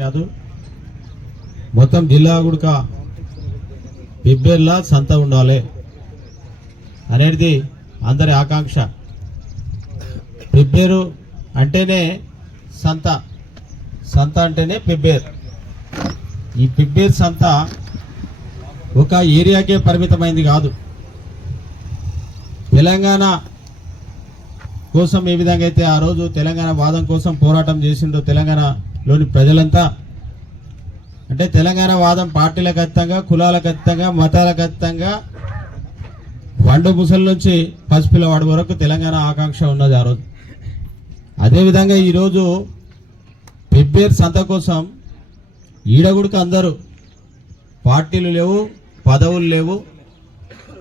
కాదు మొత్తం జిల్లా గుడక పిబ్బేర్లా సంత ఉండాలి అనేది అందరి ఆకాంక్ష. పిబ్బేరు అంటేనే సంత, సంత అంటేనే పిబ్బేర్. ఈ పిబ్బేర్ సంత ఒక ఏరియాకే పరిమితమైంది కాదు. తెలంగాణ కోసం ఏ విధంగా అయితే ఆ రోజు తెలంగాణ వాదం కోసం పోరాటం చేసిండ్రో తెలంగాణలోని ప్రజలంతా, అంటే తెలంగాణ వాదం పార్టీలకు అతీతంగా, కులాలకు అతీతంగా, మతాలకు అతీతంగా వండు ముసలి నుంచి పసిపిల్లవాడి వరకు తెలంగాణ ఆకాంక్ష ఉన్నది ఆ రోజు. అదేవిధంగా ఈరోజు పిబ్బేర్ సంత కోసం ఈడగుడికి అందరూ పార్టీలు లేవు, పదవులు లేవు,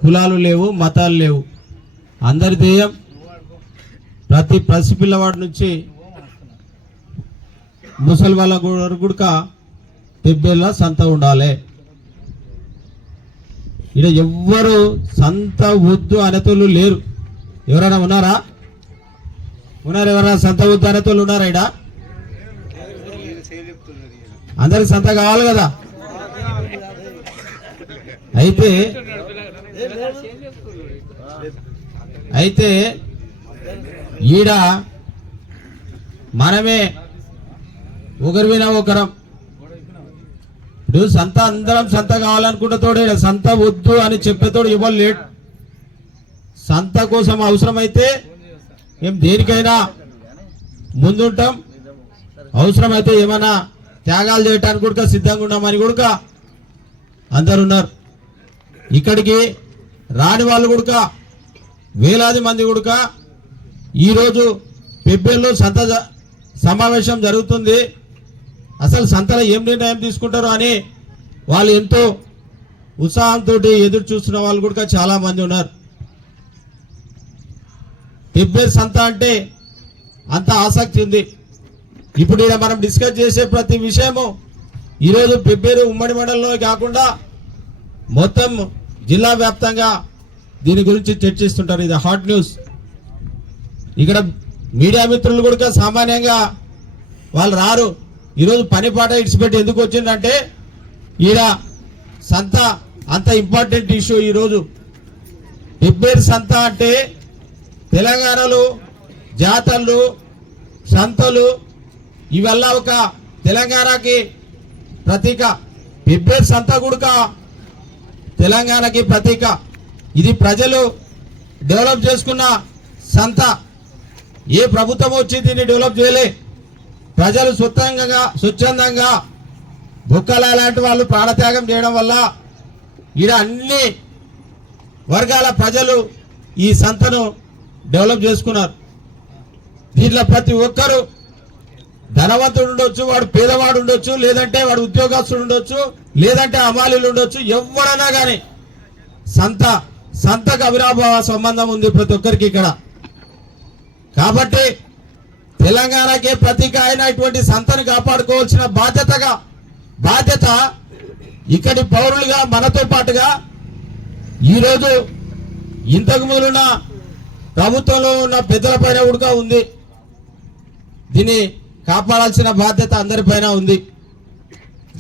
కులాలు లేవు, మతాలు లేవు. అందరి ధ్యేయం ప్రతి పసిపిల్లవాడి నుంచి ముసలి వాళ్ళ గుడక పిబ్బేర్లా సంత ఉండాలి. ఇక్కడ ఎవ్వరు సంత వద్దు అనేతోళ్ళు లేరు. ఎవరైనా ఉన్నారా? ఉన్నారు? ఎవరైనా సంత వద్దు అనేతోళ్ళు ఉన్నారా? ఇక్కడ అందరికి సంత కావాలి కదా. అయితే ఈడ మనమే ఒకరి వినా ఒకరం. ఇప్పుడు సంత అందరం సంత కావాలనుకుంటే తోడు సంత వద్దు అని చెప్పేతోడు ఇవ్వాలి లేట్. సంత కోసం అవసరమైతే మేము దేనికైనా ముందుంటాం, అవసరమైతే ఏమైనా త్యాగాలు చేయడానికి కూడా సిద్ధంగా ఉన్నామని కూడా అందరు ఉన్నారు. ఇక్కడికి రాని వాళ్ళు కూడా వేలాది మంది కూడా ఈరోజు పిబ్బేర్లో సంత సమావేశం జరుగుతుంది. అసలు సంతలో ఏం నిర్ణయం తీసుకుంటారో అని వాళ్ళు ఎంతో ఉత్సాహంతో ఎదురు చూస్తున్న వాళ్ళు కూడా చాలా మంది ఉన్నారు. పిబ్బేర్ సంత అంటే అంత ఆసక్తి ఉంది. ఇప్పుడు ఇక్కడ మనం డిస్కస్ చేసే ప్రతి విషయము ఈరోజు పిబ్బేరు ఉమ్మడి మండలంలో కాకుండా మొత్తం జిల్లా వ్యాప్తంగా దీని గురించి చర్చిస్తుంటారు. ఇది హాట్ న్యూస్. ఇక్కడ మీడియా మిత్రులు కూడా సామాన్యంగా వాళ్ళు రారు. ఈరోజు పని పాట ఇడిచిపెట్టి ఎందుకు వచ్చిందంటే ఈడ సంత అంత ఇంపార్టెంట్ ఇష్యూ. ఈరోజు పిబ్బేర్ సంత అంటే తెలంగాణలో జాతరలు, సంతలు ఇవల్ల ఒక తెలంగాణకి ప్రతీక. పిబ్బేర్ సంత కూడా తెలంగాణకి ప్రతీక. ఇది ప్రజలు డెవలప్ చేసుకున్న సంత. ఏ ప్రభుత్వం వచ్చి దీన్ని డెవలప్ చేయలే. ప్రజలు స్వచ్ఛందంగా బుక్కల లాంటి వాళ్ళు ప్రాణత్యాగం చేయడం వల్ల ఈడ అన్ని వర్గాల ప్రజలు ఈ సంతను డెవలప్ చేసుకున్నారు. దీంట్లో ప్రతి ఒక్కరు ధనవంతుడు ఉండొచ్చు, వాడు పేదవాడు ఉండొచ్చు, లేదంటే వాడు ఉద్యోగస్తుడు ఉండొచ్చు, లేదంటే అమాలీలు ఉండొచ్చు. ఎవరైనా కానీ సంతకు అవినాభావ సంబంధం ఉంది ప్రతి ఒక్కరికి ఇక్కడ. కాబట్టి తెలంగాణకే ప్రతీక అయినటువంటి సంతను కాపాడుకోవాల్సిన బాధ్యత ఇక్కడి పౌరులుగా మనతో పాటుగా ఈరోజు ఇంతకు ముందున్న ప్రభుత్వంలో ఉన్న పెద్దలపైన కూడా ఉంది. దీన్ని కాపాడాల్సిన బాధ్యత అందరిపైన ఉంది.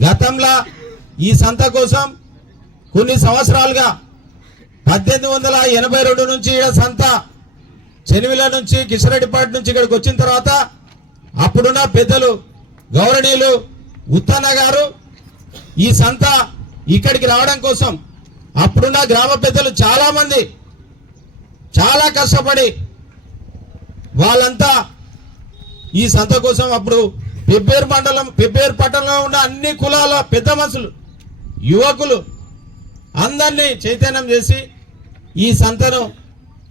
గతంలో ఈ సంత కోసం కొన్ని సంవత్సరాలుగా 1882 నుంచి ఈడ సంత చెనివిల నుంచి కిషరెడ్డిపాటి నుంచి ఇక్కడికి వచ్చిన తర్వాత అప్పుడున్న పెద్దలు గౌరవనీయులు ఉత్తన్న గారు ఈ సంత ఇక్కడికి రావడం కోసం అప్పుడున్న గ్రామ పెద్దలు చాలా మంది చాలా కష్టపడి వాళ్ళంతా ఈ సంత కోసం అప్పుడు పిబ్బేర్ పట్టణంలో ఉన్న అన్ని కులాల పెద్ద మనుషులు, యువకులు అందరినీ చైతన్యం చేసి ఈ సంతను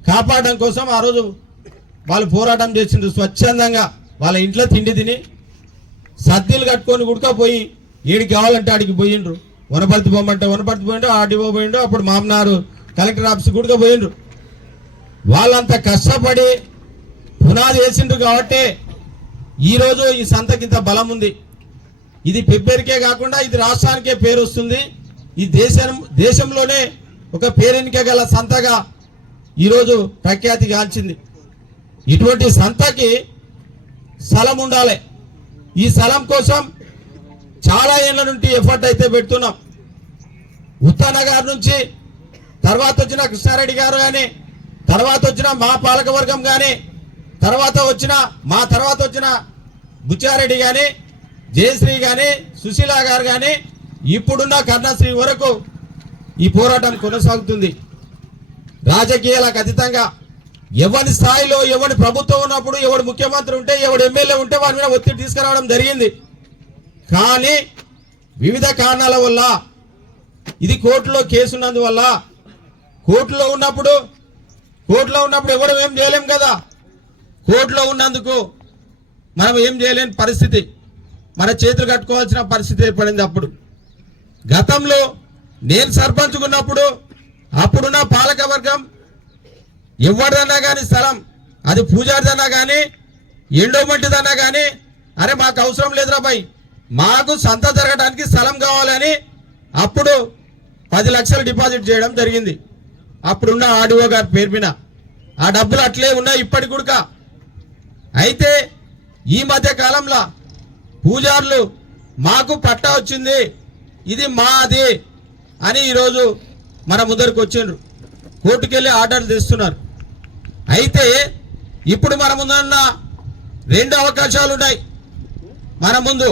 కాపాడడం కోసం ఆ రోజు వాళ్ళు పోరాటం చేసిండ్రు. స్వచ్ఛందంగా వాళ్ళ ఇంట్లో తిండి తిని సద్దీలు కట్టుకొని గుడకపోయి ఏడికి కావాలంటే ఆడికి పోయిండ్రు. వనపర్తి పోమంటే వనపర్తి పోయిండు, ఆర్డీఓ పోయిండు, అప్పుడు మామనారు కలెక్టర్ ఆఫీస్ గుడక పోయిండ్రు. వాళ్ళంతా కష్టపడి పునాది వేసిండ్రు కాబట్టి ఈరోజు ఈ సంతకింత బలం ఉంది. ఇది పిబ్బేరికే కాకుండా ఇది రాష్ట్రానికే పేరు వస్తుంది. ఈ దేశంలోనే ఒక పేరెనికే గల సంతగా ఈరోజు ప్రఖ్యాతి గాంచింది. ఇటువంటి సంతకి స్థలం ఉండాలి. ఈ స్థలం కోసం చాలా ఏళ్ల నుండి ఎఫర్ట్ అయితే పెడుతున్నాం. ఉత్తనగర్ నుంచి తర్వాత వచ్చిన కృష్ణారెడ్డి గారు కానీ, తర్వాత వచ్చిన మా పాలకవర్గం కానీ, తర్వాత వచ్చిన బుచ్చారెడ్డి కానీ, జయశ్రీ కానీ, సుశీల గారు కానీ, ఇప్పుడున్న కర్ణశ్రీ వరకు ఈ పోరాటం కొనసాగుతుంది. రాజకీయాలకు అతీతంగా ఎవరి స్థాయిలో ఎవరి ప్రభుత్వం ఉన్నప్పుడు, ఎవడు ముఖ్యమంత్రి ఉంటే, ఎవడు ఎమ్మెల్యే ఉంటే వారి మీద ఒత్తిడి తీసుకురావడం జరిగింది. కానీ వివిధ కారణాల వల్ల ఇది కోర్టులో కేసు ఉన్నందువల్ల కోర్టులో ఉన్నప్పుడు ఎవరు ఏం చేయలేం కదా. కోర్టులో ఉన్నందుకు మనం ఏం చేయలేని పరిస్థితి, మన చేతులు కట్టుకోవాల్సిన పరిస్థితి ఏర్పడింది. అప్పుడు గతంలో నేను సర్పంచ్ ఉన్నప్పుడు అప్పుడున్న పాలక వర్గం ఎవరిదన్నా కానీ స్థలం, అది పూజారిదన్నా కానీ ఎండోమెంట్దన్నా కానీ, అరే మాకు అవసరం లేదురా బాయ్, మాకు సంత జరగడానికి స్థలం కావాలని అప్పుడు 10 లక్షలు డిపాజిట్ చేయడం జరిగింది. అప్పుడున్న ఆర్డీఓ గారి పేరు మీద ఆ డబ్బులు అట్లే ఉన్నాయి ఇప్పటికి కూడా. అయితే ఈ మధ్య కాలంలో పూజారులు మాకు పట్టా వచ్చింది, ఇది మాది అని ఈరోజు మన ముందరికి వచ్చిండ్రు. కోర్టుకెళ్ళి ఆర్డర్లు తెస్తున్నారు. అయితే ఇప్పుడు మన ముందున్న 2 అవకాశాలు ఉన్నాయి. మన ముందు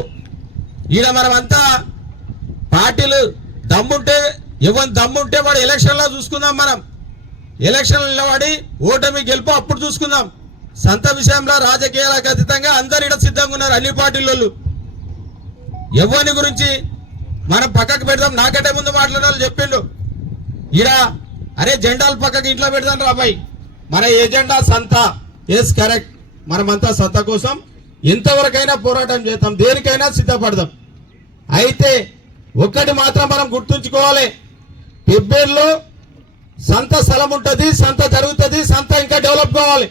ఈడ మనమంతా పార్టీలు దమ్ముంటే వాడు ఎలక్షన్లో చూసుకుందాం. మనం ఎలక్షన్లో నిలబడి ఓటమి గెలుపు అప్పుడు చూసుకుందాం. సంత విషయంలో రాజకీయాలకు అతీతంగా అందరు ఇక్కడ సిద్ధంగా ఉన్నారు. అన్ని పార్టీలు ఎవరిని గురించి మనం పక్కకు పెడదాం. నాకంటే ముందు మాట్లాడాలి చెప్పిండు ఈడ, అరే జెండాలు పక్కకి ఇంట్లో పెడదాం రాబాయ్, మన ఎజెండా సంత. ఎస్ కరెక్ట్, మనమంతా సంత కోసం ఎంతవరకైనా పోరాటం చేద్దాం, దేనికైనా సిద్ధపడదాం. అయితే ఒక్కటి మాత్రం మనం గుర్తుంచుకోవాలి, పెబ్బేరులో సంత స్థలం ఉంటుంది, సంత జరుగుతుంది, సంత ఇంకా డెవలప్ కావాలి.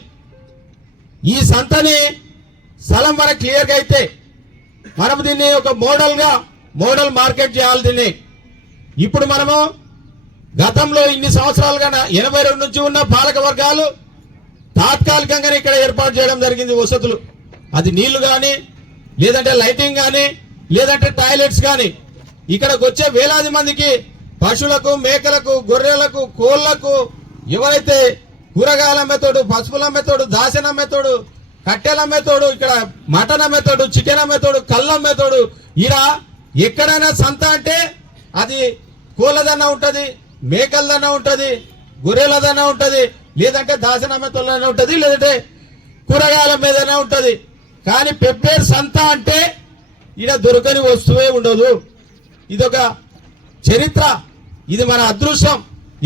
ఈ సంతని స్థలం మనకు క్లియర్గా అయితే మనం దీన్ని ఒక మోడల్ మార్కెట్ చేయాలి. దీన్ని ఇప్పుడు మనము గతంలో ఇన్ని సంవత్సరాలుగా 82 నుంచి ఉన్న పాలక వర్గాలు తాత్కాలికంగానే ఇక్కడ ఏర్పాటు చేయడం జరిగింది వసతులు. అది నీళ్లు కానీ, లేదంటే లైటింగ్ కానీ, లేదంటే టాయిలెట్స్ కానీ. ఇక్కడికి వచ్చే వేలాది మందికి పశువులకు, మేకలకు, గొర్రెలకు, కోళ్లకు ఎవరైతే కూరగాయలు అమ్మేతోడు, పసుపులు అమ్మేతోడు, దాసిన అమ్మేతోడు, కట్టెలు అమ్మేతోడు, ఇక్కడ మటన్ అమ్మేతోడు, చికెన్ అమ్మేతోడు, కళ్ళు అమ్మేతోడు, ఈడ ఎక్కడైనా సంత అంటే అది కోళ్ళదన్నా ఉంటుంది, మేకలదన్నా ఉంటుంది, గొర్రెలదన్నా ఉంటుంది, లేదంటే దాసిన అమ్మేతోళ్ళదన్నా ఉంటుంది, లేదంటే కూరగాయల మీదనే ఉంటుంది. కానీ పెబ్బేరు సంత అంటే ఈడ దొరకని వస్తువే ఉండదు. ఇదొక చరిత్ర, ఇది మన అదృష్టం.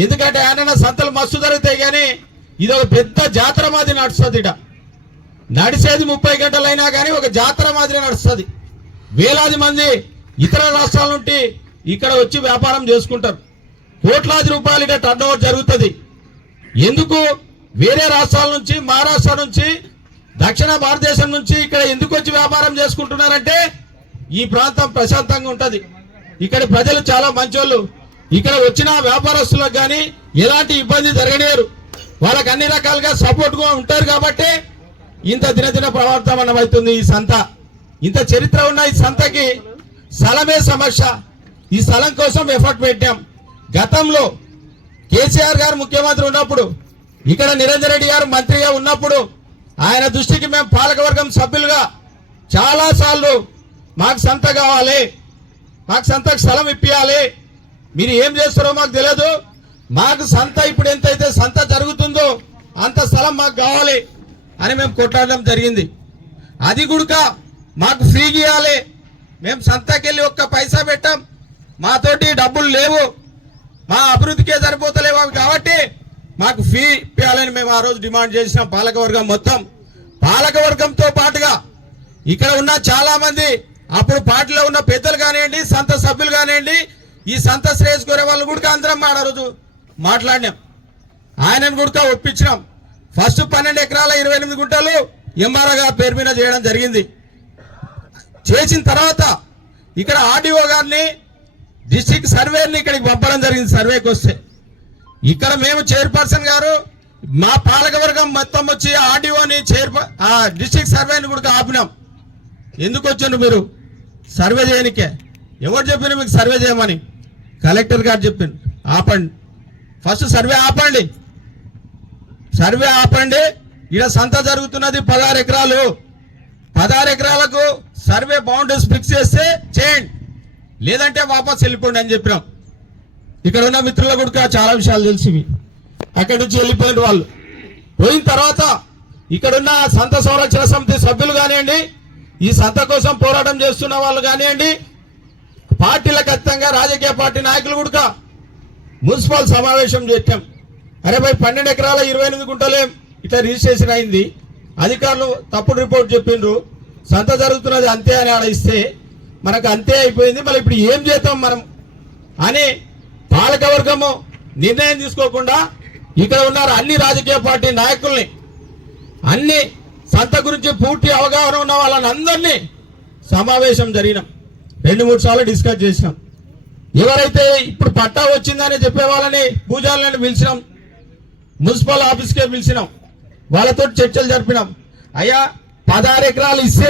ఎందుకంటే ఆయన సంతలు మస్తు జరుగుతాయి, కానీ ఇది ఒక పెద్ద జాతర మాదిరి నడుస్తుంది. ఇట నడిచేది 30 గంటలైనా కానీ ఒక జాతర మాదిరి నడుస్తుంది. వేలాది మంది ఇతర రాష్ట్రాల నుండి ఇక్కడ వచ్చి వ్యాపారం చేసుకుంటారు. కోట్లాది రూపాయలు ఇక టర్న్ ఓవర్ జరుగుతుంది. ఎందుకు వేరే రాష్ట్రాల నుంచి, మహారాష్ట్ర నుంచి, దక్షిణ భారతదేశం నుంచి ఇక్కడ ఎందుకు వచ్చి వ్యాపారం చేసుకుంటున్నారంటే ఈ ప్రాంతం ప్రశాంతంగా ఉంటుంది, ఇక్కడ ప్రజలు చాలా మంచోళ్ళు, ఇక్కడ వచ్చిన వ్యాపారస్తులకు కానీ ఎలాంటి ఇబ్బంది జరగలేరు, వాళ్ళకి అన్ని రకాలుగా సపోర్ట్గా ఉంటారు. కాబట్టి ఇంత దినదిన ప్రవర్తమానం అవుతుంది ఈ సంత. ఇంత చరిత్ర ఉన్న ఈ సంతకి స్థలమే సమస్య. ఈ స్థలం కోసం ఎఫర్ట్ పెట్టాం. గతంలో కేసీఆర్ గారు ముఖ్యమంత్రి ఉన్నప్పుడు, ఇక్కడ నిరంజన్ రెడ్డి గారు మంత్రిగా ఉన్నప్పుడు ఆయన దృష్టికి మేము పాలకవర్గం సభ్యులుగా చాలా సార్లు మాకు సంత కావాలి, మాకు సంతకు స్థలం ఇప్పియాలి, మీరు ఏం చేస్తారో మాకు తెలియదు, మాకు సంత ఇప్పుడు ఎంతైతే సంత జరుగుతుందో అంత స్థలం మాకు కావాలి అని మేము కొట్లాడడం జరిగింది. అది కూడా మాకు ఫ్రీగా ఇవ్వాలి, మేము సంతకెళ్ళి ఒక్క పైసా పెట్టాం, మాతోటి డబ్బులు లేవు, మా అభివృద్ధికే సరిపోతలేవు కాబట్టి మాకు ఫీ ఇప్పించాలని మేము ఆ రోజు డిమాండ్ చేసినాం. పాలకవర్గం మొత్తం, పాలకవర్గంతో పాటుగా ఇక్కడ ఉన్న చాలా మంది అప్పుడు పార్టీలో ఉన్న పెద్దలు కానివ్వండి, సంత సభ్యులు కానివ్వండి, ఈ సంత శ్రేయస్ కోరే వాళ్ళు కూడా అందరం ఆ రోజు మాట్లాడినాం. ఆయనను కూడా ఒప్పించినాం. ఫస్ట్ 12 ఎకరాల 28 గుంటలు ఎంఆర్ఓ గారి పేరు మీద చేయడం జరిగింది. చేసిన తర్వాత ఇక్కడ ఆర్డీఓ గారిని, డిస్ట్రిక్ట్ సర్వేని ఇక్కడికి పంపడం జరిగింది. సర్వేకి వస్తే ఇక్కడ మేము చైర్పర్సన్ గారు మా పాలకవర్గం మొత్తం వచ్చి ఆర్డీఓని డిస్ట్రిక్ట్ సర్వేని కూడా ఆపినాం. ఎందుకు వచ్చారు మీరు? సర్వే చేయనికే. ఎవరు చెప్పిన మీకు సర్వే చేయమని? కలెక్టర్ గారు చెప్పింది. ఆపండి, ఫస్ట్ సర్వే ఆపండి, సర్వే ఆపండి. ఇక్కడ సంత జరుగుతున్నది 16 ఎకరాలు. 16 ఎకరాలకు సర్వే బౌండరీస్ ఫిక్స్ చేస్తే చేయండి, లేదంటే వాపస్ వెళ్ళిపోండి అని చెప్పినాం. ఇక్కడ ఉన్న మిత్రులకు కూడా చాలా విషయాలు తెలిసివి. అక్కడి నుంచి వెళ్ళిపోయిన వాళ్ళు పోయిన తర్వాత ఇక్కడున్న సంత సంరక్షణ సమితి సభ్యులు కానివ్వండి, ఈ సంత కోసం పోరాటం చేస్తున్న వాళ్ళు కానివ్వండి, పార్టీలకు అతీతంగా రాజకీయ పార్టీ నాయకులు కూడా మున్సిపల్ సమావేశం చేశాం. అరే భయ్ 12 ఎకరాల 28 గుంటలే ఇట్లా రిజిస్ట్రేషన్ అయింది, అధికారులు తప్పుడు రిపోర్ట్ చెప్పిండ్రు, సంత జరుగుతున్నది అంతే అని ఆడ ఇస్తే మనకు అంతే అయిపోయింది, మళ్ళీ ఇప్పుడు ఏం చేద్దాం మనం అని పాలకవర్గము నిర్ణయం తీసుకోకుండా ఇక్కడ ఉన్నారు అన్ని రాజకీయ పార్టీ నాయకుల్ని, అన్ని సంత గురించి పూర్తి అవగాహన ఉన్న వాళ్ళని అందరినీ సమావేశం జరిగినాం. 2-3 సార్లు డిస్కస్ చేసినాం. ఎవరైతే ఇప్పుడు పట్టా వచ్చిందని చెప్పే వాళ్ళని పూజారులను పిలిచినాం, మున్సిపల్ ఆఫీస్కే పిలిచినాం, వాళ్ళతో చర్చలు జరిపినాం. అయ్యా 16 ఎకరాలు ఇస్తే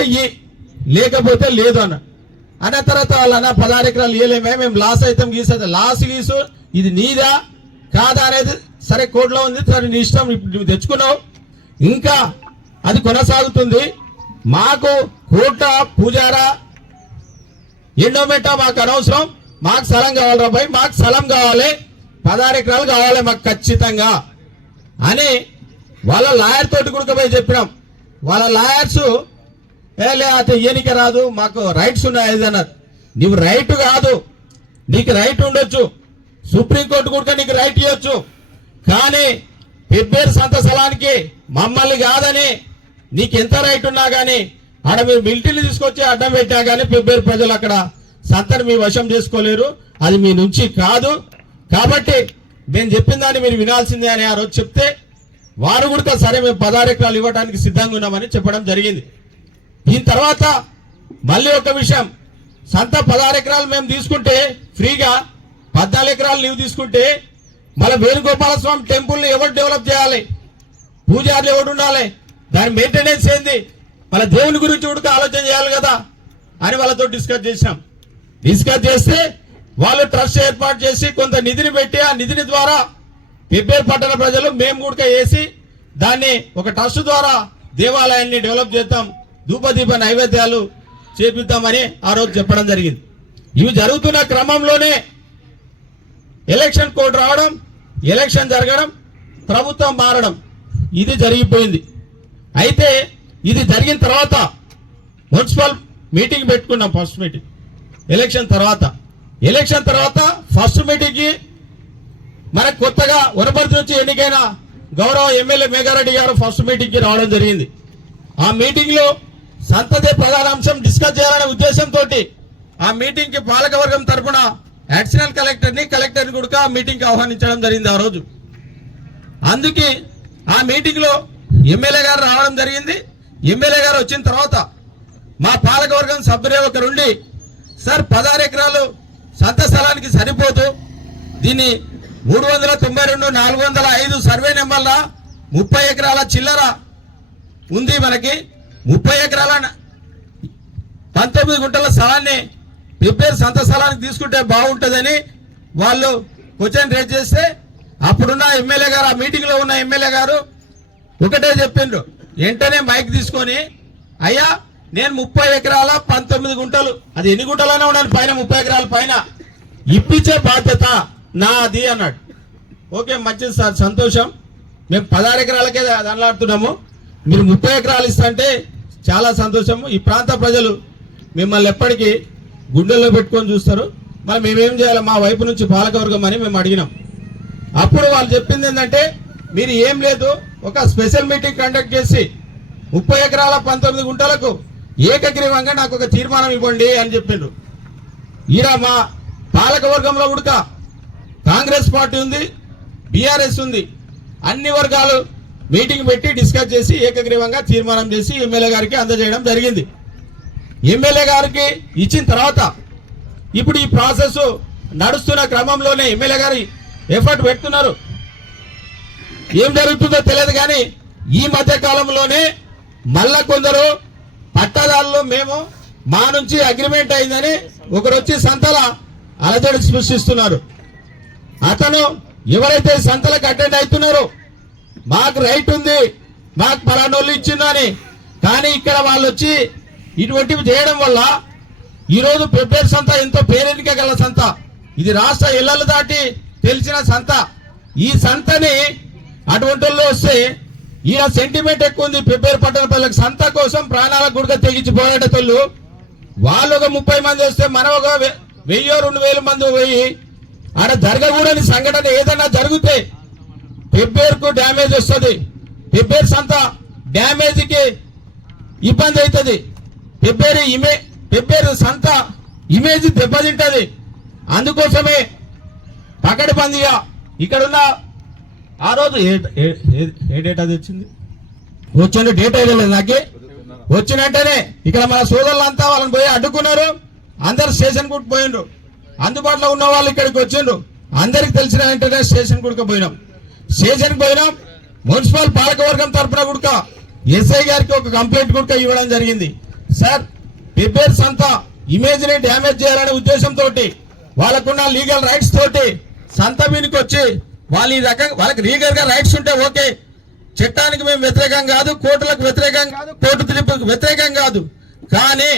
లేకపోతే లేదు అన్న తర్వాత వాళ్ళన్న 16 ఎకరాలు ఇవ్వలేమే, మేము లాస్ అవుతాం, లాస్ గీసు ఇది నీదా కాదా అనేది సరే కోర్టులో ఉంది, సరే నీ ఇష్టం, నువ్వు తెచ్చుకున్నావు, ఇంకా అది కొనసాగుతుంది. మాకు కోర్ట పూజారా ఎండోమెంటా మాకు అనవసరం, మాకు స్థలం కావాలి రా భయ్, మాకు స్థలం కావాలి, 16 ఎకరాలు కావాలి మాకు ఖచ్చితంగా అని వాళ్ళ లాయర్ తోటి కూడా పోయి చెప్పినాం. వాళ్ళ లాయర్స్ అయితే ఈయనకి రాదు, మాకు రైట్స్ ఉన్నాయి అన్నారు. నీవు రైట్ కాదు, నీకు రైట్ ఉండొచ్చు, సుప్రీంకోర్టు కూడా నీకు రైట్ ఇవ్వచ్చు, కానీ పెబ్బేరు సంత స్థలానికి మమ్మల్ని కాదని నీకు ఎంత రైట్ ఉన్నా కానీ ఆడ మీరు మిలిటరీని తీసుకొచ్చి అడ్డం పెట్టా కానీ పెబ్బేరు ప్రజలు అక్కడ సంతను మీ వశం చేసుకోలేరు, అది మీ నుంచి కాదు, కాబట్టి నేను చెప్పిన దాన్ని మీరు వినాల్సిందే అని ఆ రోజు చెప్తే వారు కూడా సరే మేము 16 ఎకరాలు ఇవ్వడానికి సిద్ధంగా ఉన్నామని చెప్పడం జరిగింది. దీని తర్వాత మళ్ళీ ఒక విషయం, సంత 16 ఎకరాలు మేము తీసుకుంటే ఫ్రీగా 14 ఎకరాలు నీవు తీసుకుంటే మళ్ళీ వేణుగోపాల స్వామి టెంపుల్ని ఎవరు డెవలప్ చేయాలి, పూజారులు ఎవరు ఉండాలి, దాని మెయింటెనెన్స్ ఏంది, మళ్ళీ దేవుని గురించి కూడా ఆలోచన చేయాలి కదా అని వాళ్ళతో డిస్కస్ చేసినాం. డిస్కస్ చేస్తే వాళ్ళు ట్రస్ట్ ఏర్పాటు చేసి కొంత నిధిని పెట్టి ఆ నిధిని ద్వారా పెబ్బేరు పట్టణ ప్రజలు మేము కూడా వేసి దాన్ని ఒక ట్రస్ట్ ద్వారా దేవాలయాన్ని డెవలప్ చేద్దాం, ధూపదీప నైవేద్యాలు చేపిద్దామని ఆ రోజు చెప్పడం జరిగింది. ఇవి జరుగుతున్న క్రమంలోనే ఎలక్షన్ కోడ్ రావడం, ఎలక్షన్ జరగడం, ప్రభుత్వం మారడం, ఇది జరిగిపోయింది. అయితే ఇది జరిగిన తర్వాత మున్సిపల్ మీటింగ్ పెట్టుకున్నాం. ఫస్ట్ మీటింగ్ ఎలక్షన్ తర్వాత ఫస్ట్ మీటింగ్కి మనకు కొత్తగా వనపర్తి నుంచి ఎన్నికైన గౌరవ ఎమ్మెల్యే మేఘారెడ్డి గారు ఫస్ట్ మీటింగ్కి రావడం జరిగింది. ఆ మీటింగ్లో సంతదే ప్రధాన అంశం డిస్కస్ చేయాలనే ఉద్దేశంతో ఆ మీటింగ్కి పాలకవర్గం తరఫున అడిషనల్ కలెక్టర్ని కూడా ఆ మీటింగ్కి ఆహ్వానించడం జరిగింది ఆ రోజు. అందుకే ఆ మీటింగ్లో ఎమ్మెల్యే గారు రావడం జరిగింది. ఎమ్మెల్యే గారు వచ్చిన తర్వాత మా పాలకవర్గం సభ్యులే ఒకరుండి, సార్ 16 ఎకరాలు సంత స్థలానికి సరిపోదు, దీన్ని 392 405 సర్వే నెంబర్ల 30 ఎకరాల చిల్లర ఉంది, మనకి 30 ఎకరాల 19 గుంటల స్థలాన్ని పెబ్బేరు సంత స్థలానికి తీసుకుంటే బాగుంటుందని వాళ్ళు క్వశ్చన్ రేజ్ చేస్తే అప్పుడున్న ఎమ్మెల్యే గారు, ఆ మీటింగ్ లో ఉన్న ఎమ్మెల్యే గారు ఒకటే చెప్పిండ్రు, వెంటనే మైక్ తీసుకొని అయ్యా నేను 30 ఎకరాల 19 గుంటలు, అది ఎన్ని గుంటలైనా ఉన్నాను పైన 30 ఎకరాల పైన ఇప్పించే బాధ్యత నాది అన్నాడు. ఓకే మంచిది సార్, సంతోషం, మేము 16 ఎకరాలకే దండలాడుతున్నాము, మీరు 30 ఎకరాలు ఇస్తుంటే చాలా సంతోషము, ఈ ప్రాంత ప్రజలు మిమ్మల్ని ఎప్పటికీ గుండెల్లో పెట్టుకొని చూస్తారు, మరి మేమేం చేయాలి మా వైపు నుంచి పాలకవర్గం అని మేము అడిగినాం. అప్పుడు వాళ్ళు చెప్పింది ఏంటంటే మీరు ఏం లేదు, ఒక స్పెషల్ మీటింగ్ కండక్ట్ చేసి 30 ఎకరాల 19 గుంటలకు ఏకగ్రీవంగా నాకు ఒక తీర్మానం ఇవ్వండి అని చెప్పిండ్రు. ఈడ మా పాలకవర్గంలో కూడా కాంగ్రెస్ పార్టీ ఉంది, బీఆర్ఎస్ ఉంది, అన్ని వర్గాలు మీటింగ్ పెట్టి డిస్కస్ చేసి ఏకగ్రీవంగా తీర్మానం చేసి ఎమ్మెల్యే గారికి అందజేయడం జరిగింది. ఎమ్మెల్యే గారికి ఇచ్చిన తర్వాత ఇప్పుడు ఈ ప్రాసెస్ నడుస్తున్న క్రమంలోనే ఎమ్మెల్యే గారి ఎఫర్ట్ పెడుతున్నారు. ఏం జరుగుతుందో తెలియదు కానీ ఈ మధ్య కాలంలోనే మళ్ళా కొందరు పట్టదారులు మేము మా నుంచి అగ్రిమెంట్ అయిందని ఒకరు వచ్చి సంతల అలజడి సృష్టిస్తున్నారు. అతను ఎవరైతే సంతలకు అటెండ్ అవుతున్నారో మాకు రైట్ ఉంది, మాకు పలానోళ్ళు ఇచ్చిందని, కానీ ఇక్కడ వాళ్ళు వచ్చి ఇటువంటివి చేయడం వల్ల ఈరోజు పెబ్బేరు సంత ఎంతో పేరెనిక గల సంత, ఇది రాష్ట్ర ఎల్లలు దాటి తెలిసిన సంత. ఈ సంతని అటువంటి వాళ్ళు వస్తే ఈయన సెంటిమెంట్ ఎక్కువ ఉంది. పెబ్బేరు పట్టణ ప్రజలకు సంత కోసం ప్రాణాలకు కూడా తెగించి పోరాటోళ్ళు వాళ్ళు ఒక 30 మంది వస్తే మనం ఒక 1000-2000 మంది పోయి ఆడ జరగకూడని సంఘటన ఏదైనా జరిగితే పెబ్బేరుకు డ్యామేజ్ వస్తుంది. పెబ్బేరు సంత డ్యామేజ్కి ఇబ్బంది అవుతుంది. పెబ్బేరు సంత ఇమేజ్ దెబ్బతింటది. అందుకోసమే పకడ్బందీగా ఇక్కడున్న ఆ రోజు ఏ డేటా తెచ్చింది వచ్చిన డేటా లేదు నాకే. వచ్చిన వెంటనే ఇక్కడ మన సోదరులంతా వాళ్ళని పోయి అడ్డుకున్నారు. అందరు స్టేషన్ కూడా పోయిండ్రు. అందుబాటులో ఉన్న వాళ్ళు ఇక్కడికి వచ్చిండ్రు. అందరికి తెలిసిన వెంటనే స్టేషన్ కూడా పోయినాం. స్టేషన్కి పోయినాం. మున్సిపల్ పాలకవర్గం తరఫున కూడా ఎస్ఐ గారికి ఒక కంప్లైంట్ కూడా ఇవ్వడం జరిగింది. సార్, పెబ్బేరు సంత ఇమేజ్ ని డ్యామేజ్ చేయాలనే ఉద్దేశంతో వాళ్ళకున్న లీగల్ రైట్స్ తోటి సంత మీదకి వచ్చి వాళ్ళు ఈ రకంగా వాళ్ళకి లీగల్ గా రైట్స్ ఉంటే ఓకే, చట్టానికి మేము వ్యతిరేకం కాదు, కోర్టులకు వ్యతిరేకం కాదు, కోర్టు తీర్పులకు వ్యతిరేకం కాదు. కానీ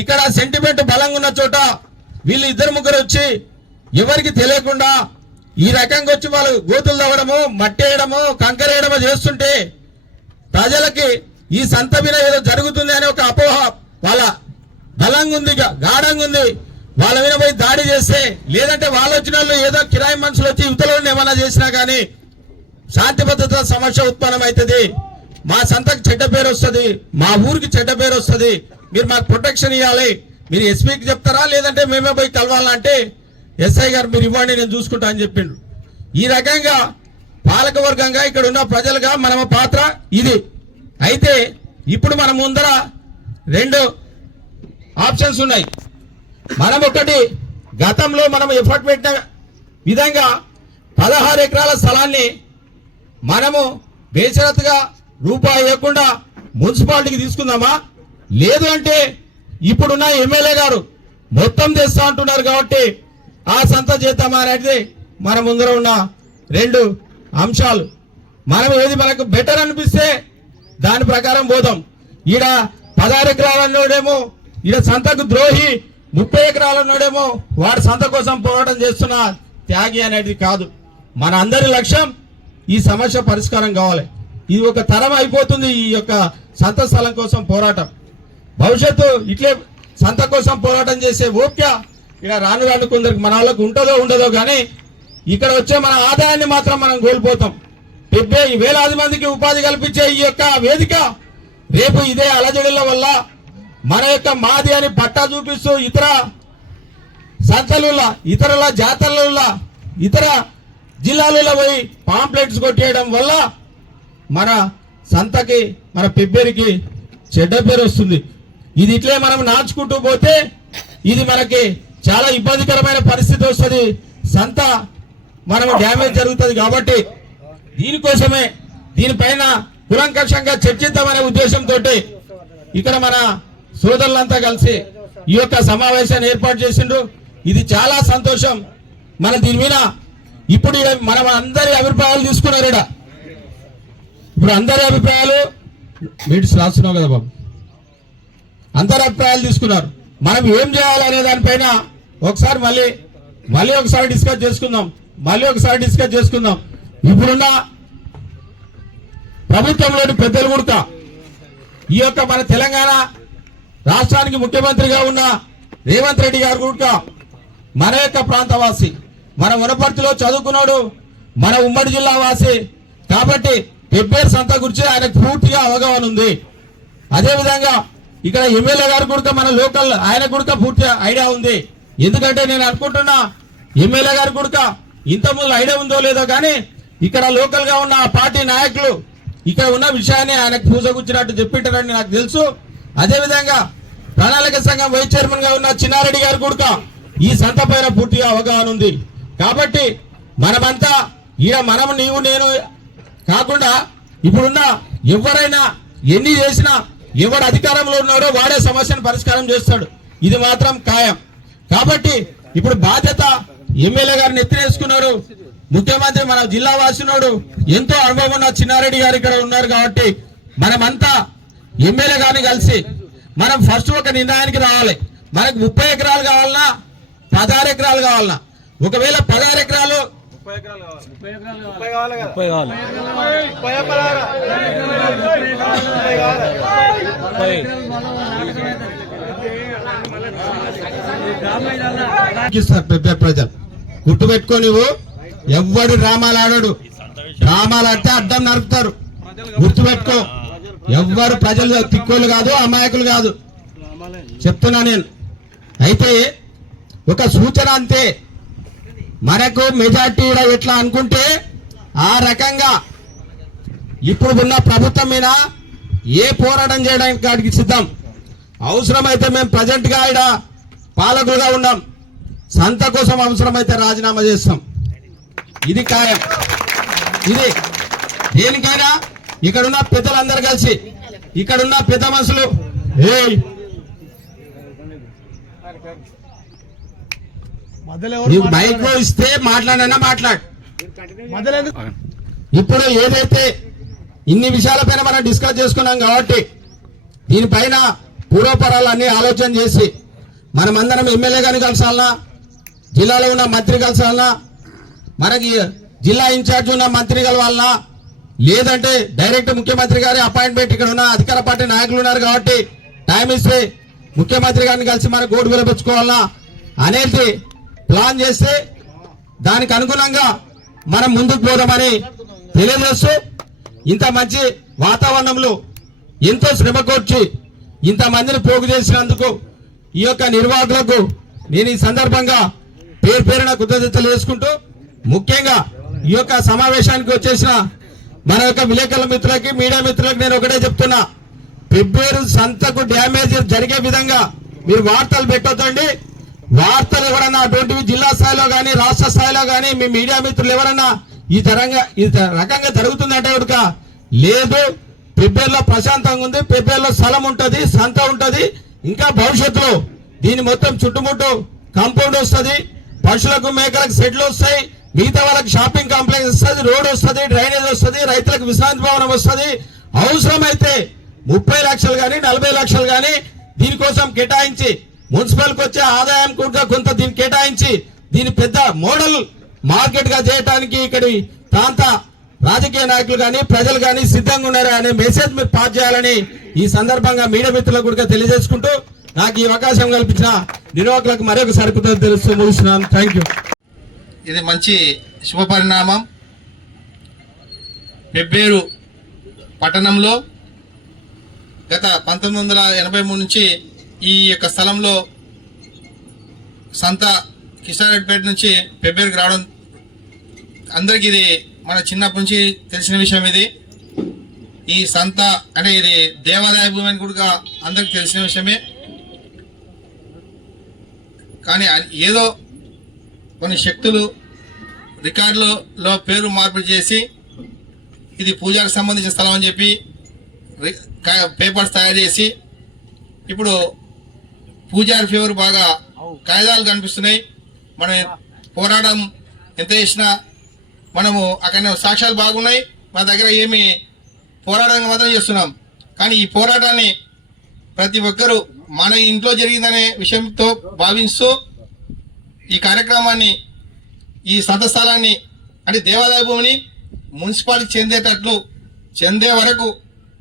ఇక్కడ సెంటిమెంట్ బలంగా ఉన్న చోట వీళ్ళు 2-3 వచ్చి ఎవరికి తెలియకుండా ఈ రకంగా వచ్చి వాళ్ళు గోతులు తవ్వడము, మట్టేయడము, కంకరేయడము చేస్తుంటే ప్రజలకి ఈ సంత మీద ఏదో జరుగుతుంది అనే ఒక అపోహ వాళ్ళ బలంగా ఉంది, గాఢంగా ఉంది. వాళ్ళ మీద పోయి దాడి చేస్తే, లేదంటే వాళ్ళు వచ్చిన వాళ్ళు ఏదో కిరాయి మనుషులు వచ్చి యువతలను ఏమైనా చేసినా కానీ శాంతి భద్రత సమస్య ఉత్పన్నం అవుతుంది. మా సంతకు చెడ్డ పేరు వస్తుంది, మా ఊరికి చెడ్డ పేరు వస్తుంది. మీరు మాకు ప్రొటెక్షన్ ఇవ్వాలి. మీరు ఎస్పీకి చెప్తారా లేదంటే మేమే పోయి కలవాలంటే ఎస్ఐ గారు మీరు ఇవ్వండి, నేను చూసుకుంటా అని చెప్పిండ్రు. ఈ రకంగా పాలకవర్గంగా ఇక్కడ ఉన్న ప్రజలుగా మన పాత్ర ఇది. అయితే ఇప్పుడు మన ముందర 2 ఆప్షన్స్ ఉన్నాయి. మనం ఒకటి, గతంలో మనం ఎఫర్ట్ పెట్టిన విధంగా 16 ఎకరాల స్థలాన్ని మనము బేషరతుగా రూపాయి ఇవ్వకుండా మున్సిపాలిటీకి తీసుకుందామా, లేదు అంటే ఇప్పుడున్న ఎమ్మెల్యే గారు మొత్తం తెస్తా అంటున్నారు కాబట్టి ఆ సంత చేద్దామా అనేది మన ముందర ఉన్న 2 అంశాలు. మనం ఏది మనకు బెటర్ అనిపిస్తే దాని ప్రకారం పోదాం. ఈడ 16 ఎకరాలు అన్నోడేమో ఈడ సంతకు ద్రోహి, 30 ఎకరాలు అన్నోడేమో వాడు సంత కోసం పోరాటం చేస్తున్న త్యాగి అనేది కాదు. మన అందరి లక్ష్యం ఈ సమస్య పరిష్కారం కావాలి. ఇది ఒక తరం అయిపోతుంది ఈ యొక్క సంత స్థలం కోసం పోరాటం. భవిష్యత్తు ఇట్లే సంత కోసం పోరాటం చేసే ఓపిక ఇక రాను కొందరికి మన వాళ్ళకు ఉంటుందో ఉండదో కానీ ఇక్కడ వచ్చే మన ఆదాయాన్ని మాత్రం మనం కోల్పోతాం. వేలాది మందికి ఉపాధి కల్పించే ఈ యొక్క వేదిక రేపు ఇదే అలజడుల వల్ల మన యొక్క మాది అని పట్టా చూపిస్తూ ఇతర సంతలుల, ఇతరుల జాతరల, ఇతర జిల్లాలలో పోయి పాంప్లెట్స్ కొట్టేయడం వల్ల మన సంతకి, మన పెబ్బేరికి చెడ్డ పేరు వస్తుంది. ఇది ఇట్లే మనం నాచుకుంటూ పోతే ఇది మనకి చాలా ఇబ్బందికరమైన పరిస్థితి వస్తుంది. సంత మనం డ్యామేజ్ జరుగుతుంది. కాబట్టి దీనికోసమే దీనిపైన కులంకషంగా చర్చిద్దామనే ఉద్దేశంతో ఇక్కడ మన సోదరులంతా కలిసి ఈ యొక్క సమావేశాన్ని ఏర్పాటు చేసిండ్రు. ఇది చాలా సంతోషం. మన దీని మీద ఇప్పుడు మనం అందరి అభిప్రాయాలు తీసుకున్నారు. ఇప్పుడు అందరి అభిప్రాయాలు మీటింగ్స్ రాస్తున్నాం కదా బాబు, అందరి అభిప్రాయాలు తీసుకున్నారు. మనం ఏం చేయాలనే దానిపైన ఒకసారి మళ్ళీ ఒకసారి డిస్కస్ చేసుకుందాం. ఇప్పుడున్న ప్రభుత్వంలోని పెద్దలు కూడా ఈ యొక్క మన తెలంగాణ రాష్ట్రానికి ముఖ్యమంత్రిగా ఉన్న రేవంత్ రెడ్డి గారు కూడా మన యొక్క ప్రాంతవాసి, మన వనపర్తిలో చదువుకున్నాడు, మన ఉమ్మడి జిల్లా వాసి కాబట్టి పెబ్బేరు సంత గురించి ఆయనకు పూర్తిగా అవగాహన ఉంది. అదేవిధంగా ఇక్కడ ఎమ్మెల్యే గారు కూడా మన లోకల్ ఆయన కూడా పూర్తిగా ఐడియా ఉంది. ఎందుకంటే నేను అనుకుంటున్నా ఎమ్మెల్యే గారు కూడా ఇంతకుముందు ఐడియా ఉందో లేదో కానీ ఇక్కడ లోకల్ గా ఉన్న పార్టీ నాయకులు ఇక్కడ ఉన్న విషయాన్ని ఆయనకు పూసగుచ్చినట్టు చెప్పింటారని నాకు తెలుసు. అదేవిధంగా ప్రణాళిక సంఘం వైస్ చైర్మన్ గా ఉన్న చిన్నారెడ్డి గారు కూడా ఈ సంత పైన పూర్తిగా అవగాహన ఉంది. కాబట్టి మనమంతా ఈడ నీవు నేను కాకుండా ఇప్పుడున్న ఎవరైనా ఎన్ని చేసినా ఎవడు అధికారంలో ఉన్నాడో వాడే సమస్యను పరిష్కారం చేస్తాడు, ఇది మాత్రం ఖాయం. కాబట్టి ఇప్పుడు బాధ్యత ఎమ్మెల్యే గారిని ఎత్తినేసుకున్నారు. ముఖ్యమంత్రి మన జిల్లా వాసినోడు, ఎంతో అనుభవం ఉన్న చిన్నారెడ్డి గారు ఇక్కడ ఉన్నారు. కాబట్టి మనమంతా ఎమ్మెల్యే గారిని కలిసి మనం ఫస్ట్ ఒక నిర్ణయానికి రావాలి. మనకు 30 ఎకరాలు కావాలన్నా 16 ఎకరాలు కావాలన్నా, ఒకవేళ 16 ఎకరాలు ప్రజలు గుర్తుపెట్టుకో, నువ్వు ఎవ్వడు డ్రామాలు ఆడాడు, డ్రామాలు ఆడితే అడ్డం నరుకుతారు. గుర్తుపెట్టుకో, ఎవ్వరు ప్రజలు తిక్కోలు కాదు, అమాయకులు కాదు, చెప్తున్నా నేను. అయితే ఒక సూచన అంతే, మనకు మెజార్టీ ఎట్లా అనుకుంటే ఆ రకంగా ఇప్పుడు ఉన్న ప్రభుత్వం మీద ఏ పోరాటం చేయడానికి కాడికి సిద్ధం. అవసరమైతే మేము ప్రజెంట్ గా ఇక్కడ పాలకులుగా ఉన్నాం, సంత కోసం అవసరమైతే రాజీనామా చేస్తాం, ఇది ఖాయం. ఇది దేనికైనా ఇక్కడున్న పెద్దలందరూ కలిసి, ఇక్కడున్న పెద్ద మనుషులు మైక్ ఇస్తే మాట్లాడన్నా మాట్లాడు. ఇప్పుడు ఏదైతే ఇన్ని విషయాలపైన మనం డిస్కస్ చేసుకున్నాం కాబట్టి దీనిపైన పూర్వపరాలన్నీ ఆలోచన చేసి మనమందరం ఎమ్మెల్యే గారిని కలిసాలన్నా, జిల్లాలో ఉన్న మంత్రి కలిసాలన్నా, మనకి జిల్లా ఇన్ఛార్జ్ ఉన్న మంత్రి కలవాలన్నా, లేదంటే డైరెక్ట్ ముఖ్యమంత్రి గారి అపాయింట్మెంట్, ఇక్కడ ఉన్న అధికార పార్టీ నాయకులు ఉన్నారు కాబట్టి టైం ఇస్తే ముఖ్యమంత్రి గారిని కలిసి మన గోడు విలపించుకోవాలన్నా అనేది ప్లాన్ చేస్తే దానికి అనుగుణంగా మనం ముందుకు పోదామని తెలియజేస్తూ, ఇంత మంచి వాతావరణంలో ఎంతో శ్రమ కోర్చి ఇంతమందిని పోగు చేసినందుకు ఈ యొక్క నిర్వాహకులకు నేను ఈ సందర్భంగా పేరు పేరున కృతజ్ఞతలు చేసుకుంటూ, ముఖ్యంగా ఈ యొక్క సమావేశానికి వచ్చేసిన మన యొక్క విలేకరుల మిత్రులకి, మీడియా మిత్రులకు నేను ఒకటే చెప్తున్నా, పెబ్బేరు సంతకు డ్యామేజ్ జరిగే విధంగా మీరు వార్తలు పెట్టొద్దండి. వార్తలు ఎవరన్నా అటువంటివి జిల్లా స్థాయిలో కానీ రాష్ట్ర స్థాయిలో కానీ మీ మీడియా మిత్రులు ఎవరన్నా ఈ రకంగా జరుగుతుందంటే కనుక లేదు, పెబ్బేరులో ప్రశాంతంగా ఉంది, పెబ్బేరులో స్థలం ఉంటది, సంత ఉంటది, ఇంకా భవిష్యత్తులో దీని మొత్తం చుట్టుముట్టు కాంపౌండ్ వస్తుంది, పశువులకు మేకలకు షెడ్లు వస్తాయి, మిగతా వాళ్ళకి షాపింగ్ కాంప్లెక్స్ వస్తుంది, రోడ్ వస్తుంది, డ్రైనేజ్ వస్తుంది, రైతులకు విశ్రాంతి భవనం వస్తుంది. అవసరమైతే 30 లక్షలు కానీ 40 లక్షలు కానీ దీనికోసం కేటాయించి మున్సిపల్కి వచ్చే ఆదాయం కూడా కొంత దీన్ని కేటాయించి దీని పెద్ద మోడల్ మార్కెట్ గా చేయడానికి ఇక్కడి ప్రాంత రాజకీయ నాయకులు కానీ ప్రజలు కానీ సిద్ధంగా ఉన్నారు అనే మెసేజ్ మీరు పాస్ చేయాలని ఈ సందర్భంగా మీడియా మిత్రులకు కూడా తెలియజేసుకుంటూ, నాకు ఈ అవకాశం కల్పించిన నిర్వాహకులకు మరొకసారి తెలుస్తూ ముగిస్తున్నాను. Thank you. ఇది మంచి శుభ పరిణామం. పెబ్బేరు పట్టణంలో గత 1983 నుంచి ఈ యొక్క స్థలంలో సంత కిషారెడ్డిపేట నుంచి పెబ్బేరుకి రావడం అందరికీ ఇది మన చిన్నప్పటి నుంచి తెలిసిన విషయం. ఇది ఈ సంత అంటే ఇది దేవాదాయ భూమి అని కూడా అందరికి తెలిసిన విషయమే. కానీ ఏదో కొన్ని శక్తులు రికార్డులో పేరు మార్పు చేసి ఇది పూజకు సంబంధించిన స్థలం అని చెప్పి పేపర్స్ తయారు చేసి ఇప్పుడు పూజారి ఫేవర్ బాగా కాయిదాలు కనిపిస్తున్నాయి. మనం పోరాటం ఎంత చేసినా మనము అక్కడ సాక్ష్యాలు బాగున్నాయి, మన దగ్గర ఏమి పోరాటం మాత్రం చేస్తున్నాం. కానీ ఈ పోరాటాన్ని ప్రతి ఒక్కరూ మన ఇంట్లో జరిగిందనే విషయంతో భావిస్తూ ఈ కార్యక్రమాన్ని, ఈ సంత స్థలాన్ని అంటే దేవాదాయ భూమిని మున్సిపాలిటీ చెందే వరకు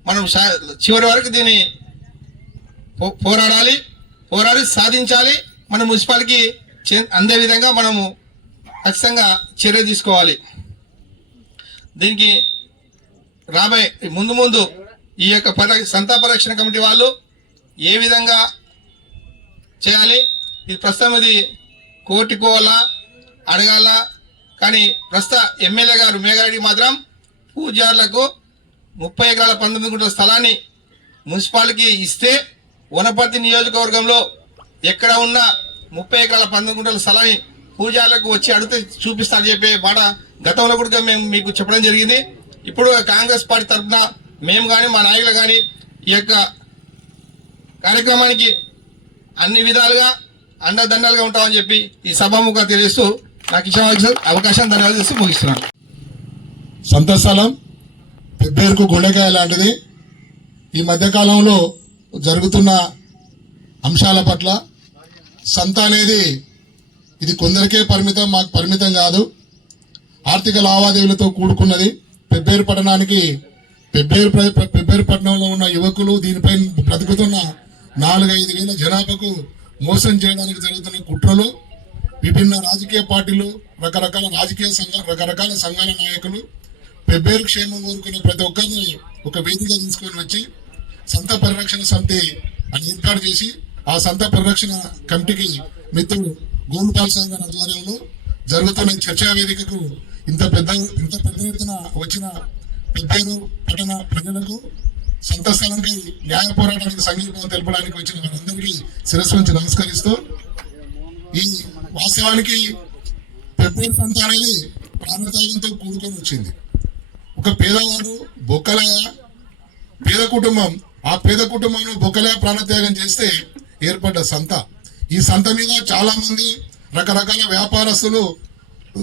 మనం చివరి వరకు దీన్ని పోరాడి సాధించాలి. మన మున్సిపాలిటీకి అందే విధంగా మనము ఖచ్చితంగా చర్య తీసుకోవాలి. దీనికి రాబోయే ముందు ఈ యొక్క సంతా పరిరక్షణ కమిటీ వాళ్ళు ఏ విధంగా చేయాలి, ఇది ప్రస్తుతం ఇది కోర్టుకోవాలా అడగాల. కానీ ప్రస్తుత ఎమ్మెల్యే గారు మేఘారెడ్డి మాత్రం పూజారులకు 30 ఎకరాల 19 గుంటల స్థలాన్ని మున్సిపాలిటీకి ఇస్తే వనపర్తి నియోజకవర్గంలో ఎక్కడ ఉన్న 30 ఎకరాల 19 గుంటల స్థలాన్ని పూజారులకు వచ్చి అడిగితే చూపిస్తారని చెప్పే మాట గతంలో కూడా మేము మీకు చెప్పడం జరిగింది. ఇప్పుడు కాంగ్రెస్ పార్టీ తరఫున మేము కానీ మా నాయకులు కానీ ఈ యొక్క కార్యక్రమానికి అన్ని విధాలుగా అండదండలుగా ఉంటామని చెప్పి ఈ సభాముఖంగా తెలియజేస్తూ నాకు ఇచ్చిన అవకాశం ధన్యవాదాలు చేస్తూ ముగిస్తున్నాను. సొంత స్థలం పెబ్బేరుకు గుండెకాయ లాంటిది. ఈ మధ్యకాలంలో జరుగుతున్న అంశాల పట్ల సంత అనేది ఇది కొందరికే పరిమితం, మాకు పరిమితం కాదు. ఆర్థిక లావాదేవీలతో కూడుకున్నది. పెబ్బేరు పట్టణానికి పెబ్బేరు పట్టణంలో ఉన్న యువకులు దీనిపై బ్రతుకుతున్న 4-5 వేల జనాభాకు మోసం చేయడానికి జరుగుతున్న కుట్రలు విభిన్న రాజకీయ పార్టీలు, రకరకాల సంఘాల నాయకులు పెబ్బేరు క్షేమం కోరుకునే ప్రతి ఒక్కరిని ఒక వేదిక తీసుకొని వచ్చి సంత పరిరక్షణ సమితి అని ఏర్పాటు చేసి ఆ సంత పరిరక్షణ కమిటీకి మిత్రుడు గోల్పాల్ సాయి గారి ఆధ్వర్యంలో జరుగుతున్న చర్చా వేదికకు ఇంత పెద్ద ఎత్తున వచ్చిన పెబ్బేరు పట్టణ ప్రజలకు సంత స్థలంకి న్యాయ పోరాటానికి సంఘీభావం తెలపడానికి వచ్చిన వారందరికీ శిరస్సు నుంచి నమస్కరిస్తూ, ఈ వాస్తవానికి పెబ్బేరు సంత అనేది ప్రాణత్యాగంతో కూడుకొని వచ్చింది. ఒక పేదవాడు బొక్కలయ పేద కుటుంబం, ఆ పేద కుటుంబంలో బొక్కలయ ప్రాణత్యాగం చేస్తే ఏర్పడ్డ సంత. ఈ సంత మీద చాలా మంది రకరకాల వ్యాపారస్తులు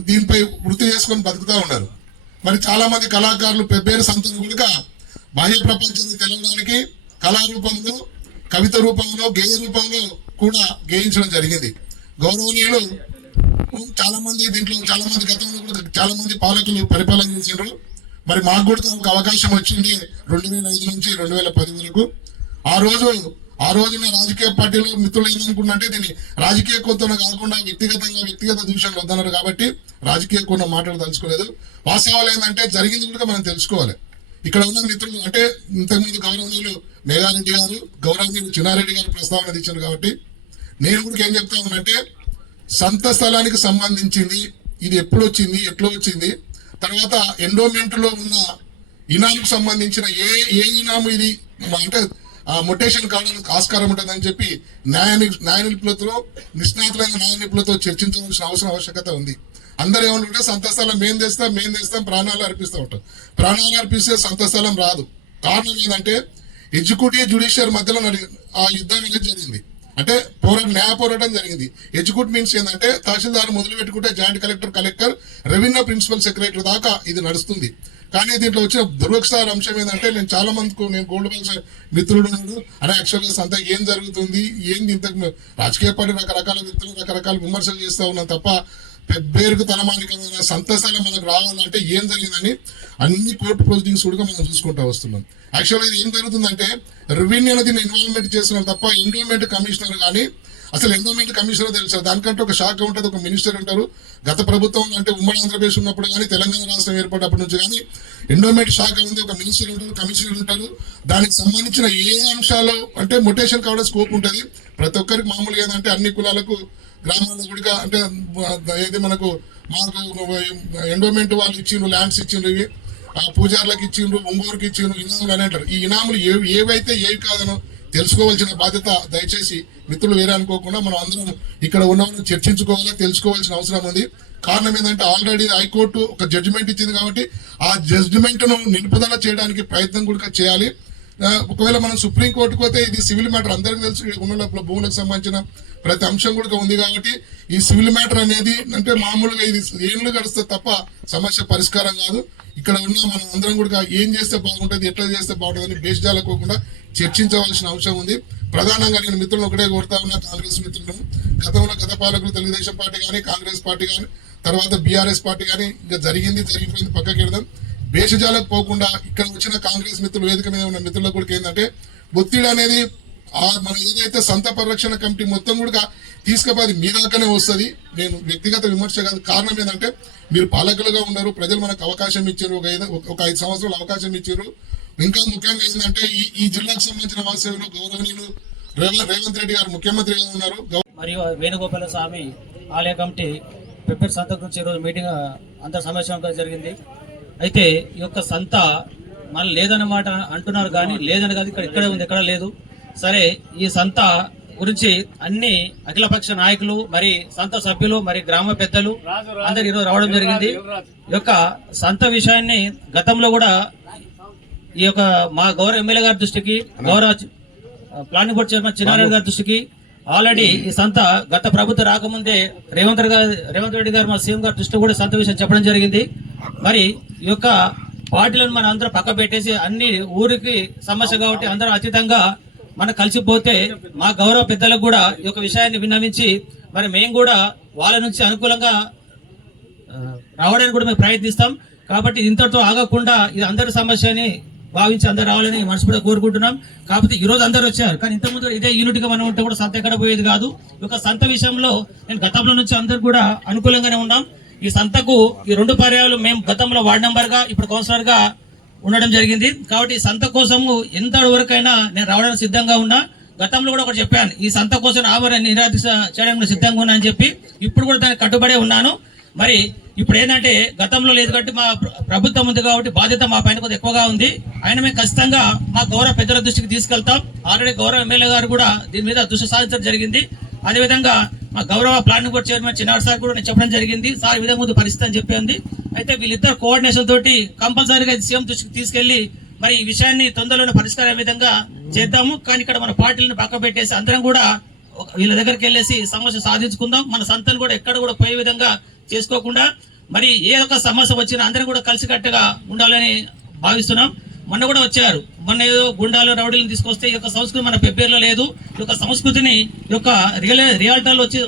దీనిపై వృత్తి చేసుకొని బతుకుతూ ఉన్నారు. మరి చాలా మంది కళాకారులు పెబ్బేరు సంతను కూడా బాహ్య ప్రపంచాన్ని తెలవడానికి కళారూపంలో, కవిత రూపంలో, గేయ రూపంలో కూడా గేయించడం జరిగింది. గౌరవనీయులు చాలా మంది గతంలో కూడా చాలా మంది పాలకులు పరిపాలన చేసిండ్రు. మరి మాకు కూడా ఒక అవకాశం వచ్చింది 2005 నుంచి 2010 వరకు. ఆ రోజున రాజకీయ పార్టీలో మిత్రులు ఏమనుకున్నంటే దీన్ని రాజకీయ కోణంలో కాకుండా వ్యక్తిగత దూషణలు వద్దన్నారు కాబట్టి రాజకీయ కోణం మాట్లాడదలుచుకోలేదు. వాస్తవాలు ఏంటంటే జరిగింది కూడా మనం తెలుసుకోవాలి. ఇక్కడ ఉన్న మిత్రులు అంటే ఇంతకుముందు గౌరవనీయులు మేఘారెడ్డి గారు, గౌరవనీయులు చిన్నారెడ్డి గారు ప్రస్తావన ఇచ్చారు కాబట్టి నేను కూడా ఏం చెప్తా ఉన్నానంటే సంత స్థలానికి సంబంధించింది ఇది ఎప్పుడు వచ్చింది, ఎట్లా వచ్చింది, తర్వాత ఎండోమెంట్ లో ఉన్న ఇనాముకు సంబంధించిన ఏ ఇనాము ఇది అంటే మొటేషన్ కావడానికి ఆస్కారం ఉంటుందని చెప్పి న్యాయ నిపుణులతో, నిష్ణాతులైన న్యాయ నిపుణులతో చర్చించవలసిన ఆవశ్యకత ఉంది. అందరూ ఏమనుకుంటే సంత స్థలం మేం తెస్తాం ప్రాణాలు అర్పిస్తూ ఉంటాం. ప్రాణాలు అర్పిస్తే సంత స్థలం రాదు. కారణం ఏంటంటే ఎగ్జిక్యూటివ్ జ్యుడిషియర్ మధ్యలో ఆ యుద్ధం అనేది జరిగింది. అంటే న్యాయ పోరాటం జరిగింది. ఎగ్జిక్యూటివ్ మీన్స్ ఏంటంటే తహసీల్దార్ మొదలు పెట్టుకుంటే joint collector, revenue principal secretary దాకా ఇది నడుస్తుంది. కానీ దీంట్లో వచ్చిన దురదృష్టకర అంశం ఏంటంటే చాలా మందికి నేను గోల్డ్ బాల్స్ మిత్రుడు ఉన్నాడు అనే యాక్చువల్గా సంత ఏం జరుగుతుంది, ఏంది ఇంతకు రాజకీయ పార్టీ రకరకాల వ్యక్తులు రకరకాల విమర్శలు చేస్తూ ఉన్నాం తప్ప పెబ్బేరుకు తలమానికమైన సంత స్థలం మనకు రావాలంటే ఏం జరిగిందని అన్ని కోర్టు ప్రొసీడింగ్స్ కూడా మనం చూసుకుంటూ వస్తున్నాం. యాక్చువల్గా ఇది ఏం జరుగుతుందంటే రెవెన్యూ అనేది ఇన్వాల్వ్మెంట్ చేస్తున్నారు తప్ప ఎండోమెంట్ కమిషనర్ కానీ అసలు ఎండోమెంట్ కమిషనర్ తెలుసు దానికంటే ఒక శాఖ ఉంటుంది, ఒక మినిస్టర్ ఉంటారు. గత ప్రభుత్వం అంటే ఉమ్మడి ఆంధ్రప్రదేశ్ ఉన్నప్పుడు కానీ తెలంగాణ రాష్ట్రం ఏర్పడినప్పటి నుంచి కానీ ఎండోమెంట్ శాఖ ఉంది, ఒక మినిస్టర్ ఉంటారు, కమిషనర్ ఉంటారు. దానికి సంబంధించిన ఏ అంశాలు అంటే మొటేషన్ కావడం స్కోప్ ఉంటుంది. ప్రతి ఒక్కరికి మామూలుగా ఏంటంటే అన్ని కులాలకు గ్రామాల్లో కూడా అంటే ఏది మాకు ఎండోమెంట్ వాళ్ళు ఇచ్చిండ్రు, ల్యాండ్స్ ఇచ్చిండ్రు, ఇవి పూజార్లకు ఇచ్చిండ్రు, ఒంగోరుకి ఇచ్చిండ్రు, ఇనాములు అని అంటారు. ఈ ఇనాములు ఏవైతే ఏవి కాదనో తెలుసుకోవాల్సిన బాధ్యత దయచేసి మిత్రులు వేరే అనుకోకుండా మనం అందరం ఇక్కడ ఉన్నవాళ్ళని చర్చించుకోవాలి, తెలుసుకోవాల్సిన అవసరం ఉంది. కారణం ఏంటంటే ఆల్రెడీ హైకోర్టు ఒక జడ్జిమెంట్ ఇచ్చింది కాబట్టి ఆ జడ్జిమెంట్ ను నిలుపుదల చేయడానికి ప్రయత్నం కూడా చేయాలి. ఒకవేళ మనం సుప్రీంకోర్టుకు పోతే ఇది సివిల్ మ్యాటర్ అందరికీ తెలుసు. ఉన్న భూములకు సంబంధించిన ప్రతి అంశం కూడా ఉంది కాబట్టి ఈ సివిల్ మ్యాటర్ అనేది అంటే మామూలుగా ఇది ఏళ్ళు గడుస్తుంది తప్ప సమస్య పరిష్కారం కాదు. ఇక్కడ ఉన్న మనం అందరం కూడా ఏం చేస్తే బాగుంటుంది, ఎట్లా చేస్తే బాగుంటుంది అని బేస్జాలకోకుండా చర్చించవలసిన అవసరం ఉంది. ప్రధానంగా నేను మిత్రులను ఒకటే కోరుతా ఉన్నా, కాంగ్రెస్ మిత్రులను గత పాలకులు తెలుగుదేశం పార్టీ కానీ కాంగ్రెస్ పార్టీ కానీ తర్వాత బీఆర్ఎస్ పార్టీ కానీ ఇంకా జరిగిపోయింది పక్కకి వెళ్దాం. బేషజాలకు పోకుండా ఇక్కడ వచ్చిన కాంగ్రెస్ మిత్రులు వేదిక మీద ఉన్న మిత్రులకు కూడా ఏంటంటే ఒత్తిడి అనేది మన ఏదైతే సంత పరిరక్షణ కమిటీ మొత్తం కూడా తీసుకుపోయి మీ దాకానే వస్తుంది. నేను వ్యక్తిగత విమర్శ కాదు. కారణం ఏంటంటే మీరు పాలకులుగా ఉన్నారు, ప్రజలు మనకు అవకాశం ఇచ్చారు, ఒక 5 సంవత్సరాలు అవకాశం ఇచ్చారు. ఇంకా ముఖ్యంగా ఏంటంటే ఈ జిల్లాకు సంబంధించిన వాస్తవ్యంలో గౌరవనీయులు రేవంత్ రెడ్డి గారు ముఖ్యమంత్రిగా ఉన్నారు. మరియు వేణుగోపాల స్వామి ఆలయ కమిటీ పెబ్బేరు సంత గురించి ఈరోజు మీటింగ్ అంత సమావేశంగా జరిగింది. అయితే ఈ యొక్క సంత మళ్ళీ లేదన్నమాట అంటున్నారు కానీ లేదని కాదు, ఇక్కడే ఉంది, ఎక్కడ లేదు. సరే ఈ సంత గురించి అన్ని అఖిలపక్ష నాయకులు మరి సంత సభ్యులు మరి గ్రామ పెద్దలు అందరు ఈరోజు రావడం జరిగింది. ఈ యొక్క సంత విషయాన్ని గతంలో కూడా ఈ యొక్క మా గౌరవ ఎమ్మెల్యే గారి దృష్టికి, గౌరవ ప్లానింగ్ బోర్డు చైర్మన్ చిన్నారెడ్డి గారి దృష్టికి ఆల్రెడీ ఈ సంత గత ప్రభుత్వం రాకముందే రేవంత్ రెడ్డి గారు మా సీఎం గారి దృష్టి కూడా సంత విషయం చెప్పడం జరిగింది. మరి ఈ యొక్క పార్టీలను మనం అందరం పక్క పెట్టేసి అన్ని ఊరికి సమస్య కాబట్టి అందరం అతీతంగా మనం కలిసిపోతే మా గౌరవ పెద్దలకు కూడా ఈ యొక్క విషయాన్ని విన్నవించి మరి మేము కూడా వాళ్ళ నుంచి అనుకూలంగా రావడానికి కూడా మేము ప్రయత్నిస్తాం. కాబట్టి ఇంతటితో ఆగకుండా ఇది అందరి సమస్యని భావించి అందరు రావాలని మనస్ఫూర్తిగా కోరుకుంటున్నాం. కాకపోతే ఈ రోజు అందరూ వచ్చారు, కానీ ఇంతకుముందు ఇదే యూనిట్ గా మనం ఉంటే కూడా సంత ఎక్కడ పోయేది కాదు. ఈ యొక్క సంత విషయంలో నేను గతంలో నుంచి అందరు కూడా అనుకూలంగానే ఉన్నాం. ఈ సంతకు ఈ 2 పర్యాలు మేము గతంలో వార్డు మెంబర్ గా ఇప్పుడు కౌన్సిలర్ గా ఉండడం జరిగింది. కాబట్టి ఈ సంత కోసము ఎంత వరకైనా నేను రావడానికి సిద్ధంగా ఉన్నా. గతంలో కూడా ఒకటి చెప్పాను, ఈ సంత కోసం ఆమరణ నిరాదీక్ష చేయడానికి సిద్ధంగా ఉన్నా అని చెప్పి ఇప్పుడు కూడా దానికి కట్టుబడే ఉన్నాను. మరి ఇప్పుడు ఏంటంటే గతంలో లేదు కాబట్టి మా ప్రభుత్వం ఉంది కాబట్టి బాధ్యత మా పైన కొద్దిగా ఎక్కువగా ఉంది. ఆయన మేము ఖచ్చితంగా మా గౌరవ పెద్దల దృష్టికి తీసుకెళ్తాం. ఆల్రెడీ గౌరవ ఎమ్మెల్యే గారు కూడా దీని మీద దృష్టి సాధించడం జరిగింది. అదేవిధంగా మా గౌరవ planning board chairman Chinna Reddy sir కూడా నేను చెప్పడం జరిగింది. సార్ ఈ విధంగా ముందు పరిస్థితి అని చెప్పింది. అయితే వీళ్ళిద్దరు కోఆర్డినేషన్ తోటి కంపల్సరీగా సీఎం దృష్టికి తీసుకెళ్లి మరి ఈ విషయాన్ని తొందరలోనే పరిష్కారం విధంగా చేద్దాము. కానీ ఇక్కడ మన పార్టీలను పక్క పెట్టేసి అందరం కూడా వీళ్ళ దగ్గరికి వెళ్ళేసి సమస్య సాధించుకుందాం. మన సంతను కూడా ఎక్కడ కూడా పోయే విధంగా చేసుకోకుండా మరి ఏ ఒక్క సమస్య వచ్చినా అందరం కూడా కలిసికట్టుగా ఉండాలని భావిస్తున్నాం. మొన్న కూడా వచ్చారు, మొన్న ఏదో గుండాలు రౌడీలను తీసుకొస్తే ఈ యొక్క సంస్కృతి మన పెబ్బేర్లో లేదు. ఈ యొక్క సంస్కృతిని ఈ యొక్క రియాలిటీలో వచ్చి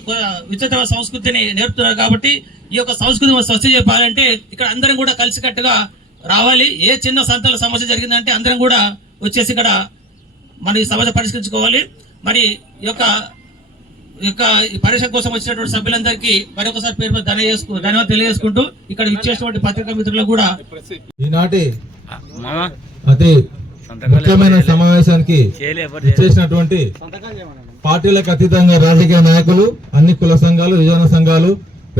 విచిత్ర సంస్కృతిని నేర్పుతున్నారు. కాబట్టి ఈ యొక్క సంస్కృతి స్వచ్ఛ చెప్పాలంటే ఇక్కడ అందరం కూడా కలిసికట్టుగా రావాలి. ఏ చిన్న సంతల సమస్య జరిగిందంటే అందరం కూడా వచ్చేసి ఇక్కడ మన ఈ సమస్య పరిష్కరించుకోవాలి. మరి ఈ పరీక్ష కోసం వచ్చినటువంటి సభ్యులందరికీ మరొకసారి పేరు ధన్యవాదాలు తెలియజేసుకుంటూ ఇక్కడ ఇచ్చేటువంటి పత్రికా మిత్రులకు కూడా ఈనాటి అతి ముఖ్యమైన సమావేశానికి ఇచ్చేసినటువంటి పార్టీలకు అతీతంగా రాజకీయ నాయకులు, అన్ని కుల సంఘాలు, యువజన సంఘాలు,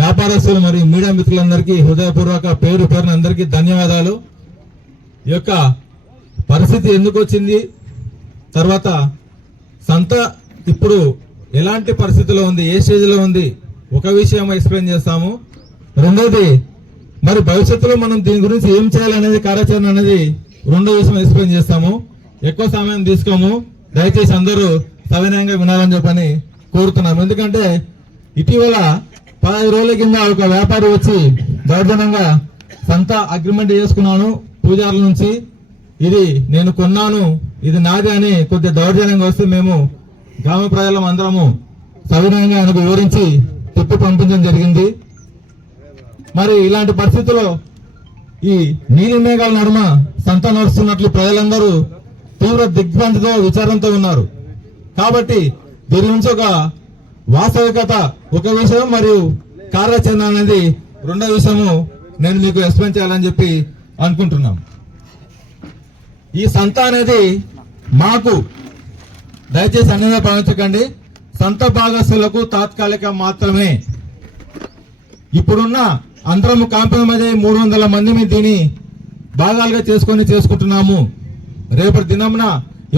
వ్యాపారస్తులు మరియు మీడియా మిత్రులందరికీ హృదయపూర్వక పేరు పేరున అందరికీ ధన్యవాదాలు. ఈ యొక్క పరిస్థితి ఎందుకు వచ్చింది, తర్వాత సంత ఇప్పుడు ఎలాంటి పరిస్థితిలో ఉంది, ఏ స్టేజ్లో ఉంది, ఒక విషయం ఎక్స్ప్లెయిన్ చేస్తాము. రెండోది మరి భవిష్యత్తులో మనం దీని గురించి ఏం చేయాలనేది కార్యాచరణ అనేది రెండో విషయం ఎక్స్ప్లెయిన్ చేస్తాము. ఎక్కువ సమయం తీసుకోము, దయచేసి అందరూ సవినయంగా వినాలని చెప్పని కోరుతున్నాము. ఎందుకంటే ఇటీవల 15 రోజుల కింద ఒక వ్యాపారి వచ్చి దౌర్జన్యంగా సంత అగ్రిమెంట్ చేసుకున్నాను పూజారుల నుంచి, ఇది నేను కొన్నాను, ఇది నాది అని కొద్దిగా దౌర్జన్యంగా వస్తే మేము గ్రామ ప్రజలం అందరము సవినయంగా ఆయనకు వివరించి తిప్పి పంపించడం జరిగింది. మరి ఇలాంటి పరిస్థితుల్లో ఈ నీలి మేఘాల నడుమ సంత నడుస్తున్నట్లు ప్రజలందరూ తీవ్ర దిగ్భ్రాంతితో విచారంతో ఉన్నారు. కాబట్టి దీని నుంచి ఒక వాస్తవికత ఒక విషయం మరియు కార్యాచరణ అనేది రెండో విషయము నేను మీకు ఎక్స్ప్లెయిన్ చేయాలని చెప్పి అనుకుంటున్నాం. ఈ సంత అనేది మాకు దయచేసి అన్నిగా భావించకండి, సంత భాగస్తులకు తాత్కాలిక మాత్రమే. ఇప్పుడున్న అందరము కాంప్రమైజ్ అయ్యి 300 మందిని దీన్ని భాగాలుగా చేసుకుంటున్నాము. రేపటి దినంన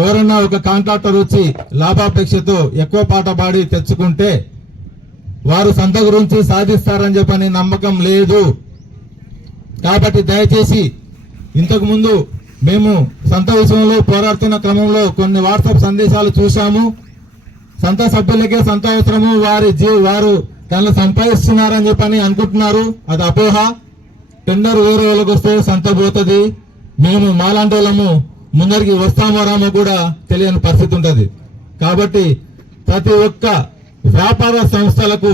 ఎవరన్నా ఒక కాంట్రాక్టర్ వచ్చి లాభాపేక్షతో ఎక్కువ పాట పాడి తెచ్చుకుంటే వారు సంత గురించి సాధిస్తారని చెప్పని నమ్మకం లేదు. కాబట్టి దయచేసి ఇంతకు ముందు మేము సంత విషయంలో పోరాడుతున్న క్రమంలో కొన్ని వాట్సాప్ సందేశాలు చూశాము. సంత సభ్యులకే సంత అవసరము, వారు దానిలో సంపాదిస్తున్నారని చెప్పని అనుకుంటున్నారు. అది అపోహ. టెండర్ వేరే వాళ్ళకి వస్తే సంత పోతుంది, మేము మాలాంటి వాళ్ళము ముందరికి వస్తామో రామో కూడా తెలియని పరిస్థితి ఉంటుంది. కాబట్టి ప్రతి ఒక్క వ్యాపార సంస్థలకు,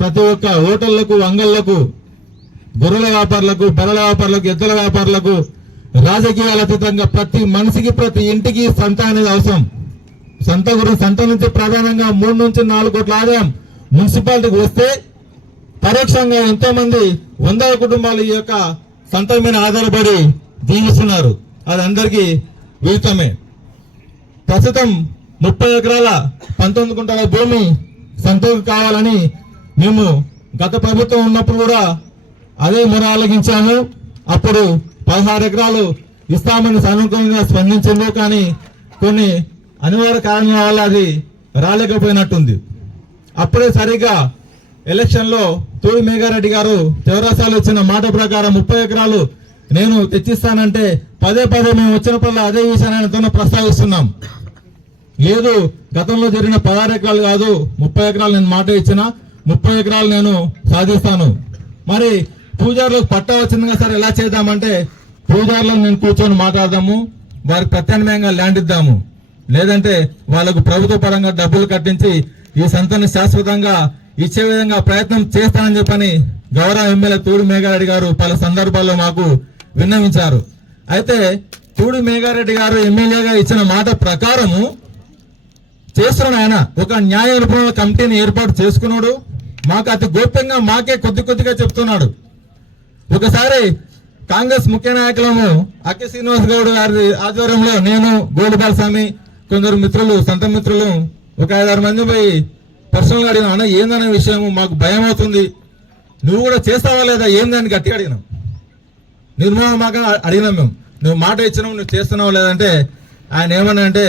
ప్రతి ఒక్క హోటళ్లకు, అంగళ్లకు, గొర్రెల వ్యాపారులకు, బర్రెల వ్యాపారులకు, ఎద్దుల వ్యాపారులకు, రాజకీయాల అతీతంగా ప్రతి మనిషికి, ప్రతి ఇంటికి సంత అనేది అవసరం. సంత నుంచి ప్రధానంగా 3 నుంచి 4 కోట్ల ఆదాయం మున్సిపాలిటీకి వస్తే పరోక్షంగా ఎంతో మంది 100 కుటుంబాలు ఈ యొక్క సంత మీద ఆధారపడి జీవిస్తున్నారు. అది అందరికీ విదితమే. ప్రస్తుతం 30 ఎకరాల 19 గుంటల భూమి సంతకు కావాలని మేము గత ప్రభుత్వం ఉన్నప్పుడు కూడా అదే మొర ఆలగించాము. అప్పుడు 16 ఎకరాలు ఇస్తామని సానుకూలంగా స్పందించింది. కానీ కొన్ని అనివార్య కారణాల వల్ల అది రాలేకపోయినట్టుంది. అప్పుడే సరిగా ఎలక్షన్లో తూడి మేఘారెడ్డి గారు చౌరస్తాలో ఇచ్చిన మాట ప్రకారం 30 ఎకరాలు నేను తెచ్చిస్తానంటే పదే మేము వచ్చినప్పుడల్లా అదే విషయాన్ని ప్రస్తావిస్తున్నాం. లేదు, గతంలో జరిగిన 16 ఎకరాలు కాదు 30 ఎకరాలు నేను మాట ఇచ్చిన, 30 ఎకరాలు నేను సాధిస్తాను. మరి పూజారులకు పట్టా వచ్చింది కదా సార్, ఎలా చేద్దామంటే పూజారులను నేను కూర్చొని మాట్లాడదాము, వారికి ప్రత్యామ్నాయంగా ల్యాండ్ ఇద్దాము, లేదంటే వాళ్ళకు ప్రభుత్వ పరంగా డబ్బులు కట్టించి ఈ సంతని శాశ్వతంగా ఇచ్చే విధంగా ప్రయత్నం చేస్తానని చెప్పని గౌరవ ఎమ్మెల్యే తూడి మేఘారెడ్డి గారు పలు సందర్భాల్లో మాకు విన్నవించారు. అయితే తూడి మేఘారెడ్డి గారు ఎమ్మెల్యేగా ఇచ్చిన మాట ప్రకారము చేస్తున్నాడు. ఆయన ఒక న్యాయ నిపుణుల కమిటీని ఏర్పాటు చేసుకున్నాడు. మాకు అతి గోప్యంగా మాకే కొద్దిగా చెప్తున్నాడు. ఒకసారి కాంగ్రెస్ ముఖ్య నాయకులము అక్కి శ్రీనివాస్ గౌడ్ గారి ఆధ్వర్యంలో నేను, గోలుబాల స్వామి, కొందరు మిత్రులు, సంత మిత్రులు ఒక 5-6 మంది పోయి పర్సనల్ గా అడిగినా, అన్న ఏందనే విషయం మాకు భయం అవుతుంది, నువ్వు కూడా చేస్తావా లేదా ఏందని గట్టిగా అడిగినాం. నిర్మూలమాగా అడిగినాం మేము, నువ్వు మాట ఇచ్చినావు, నువ్వు చేస్తున్నావు లేదంటే ఆయన ఏమన్నా అంటే,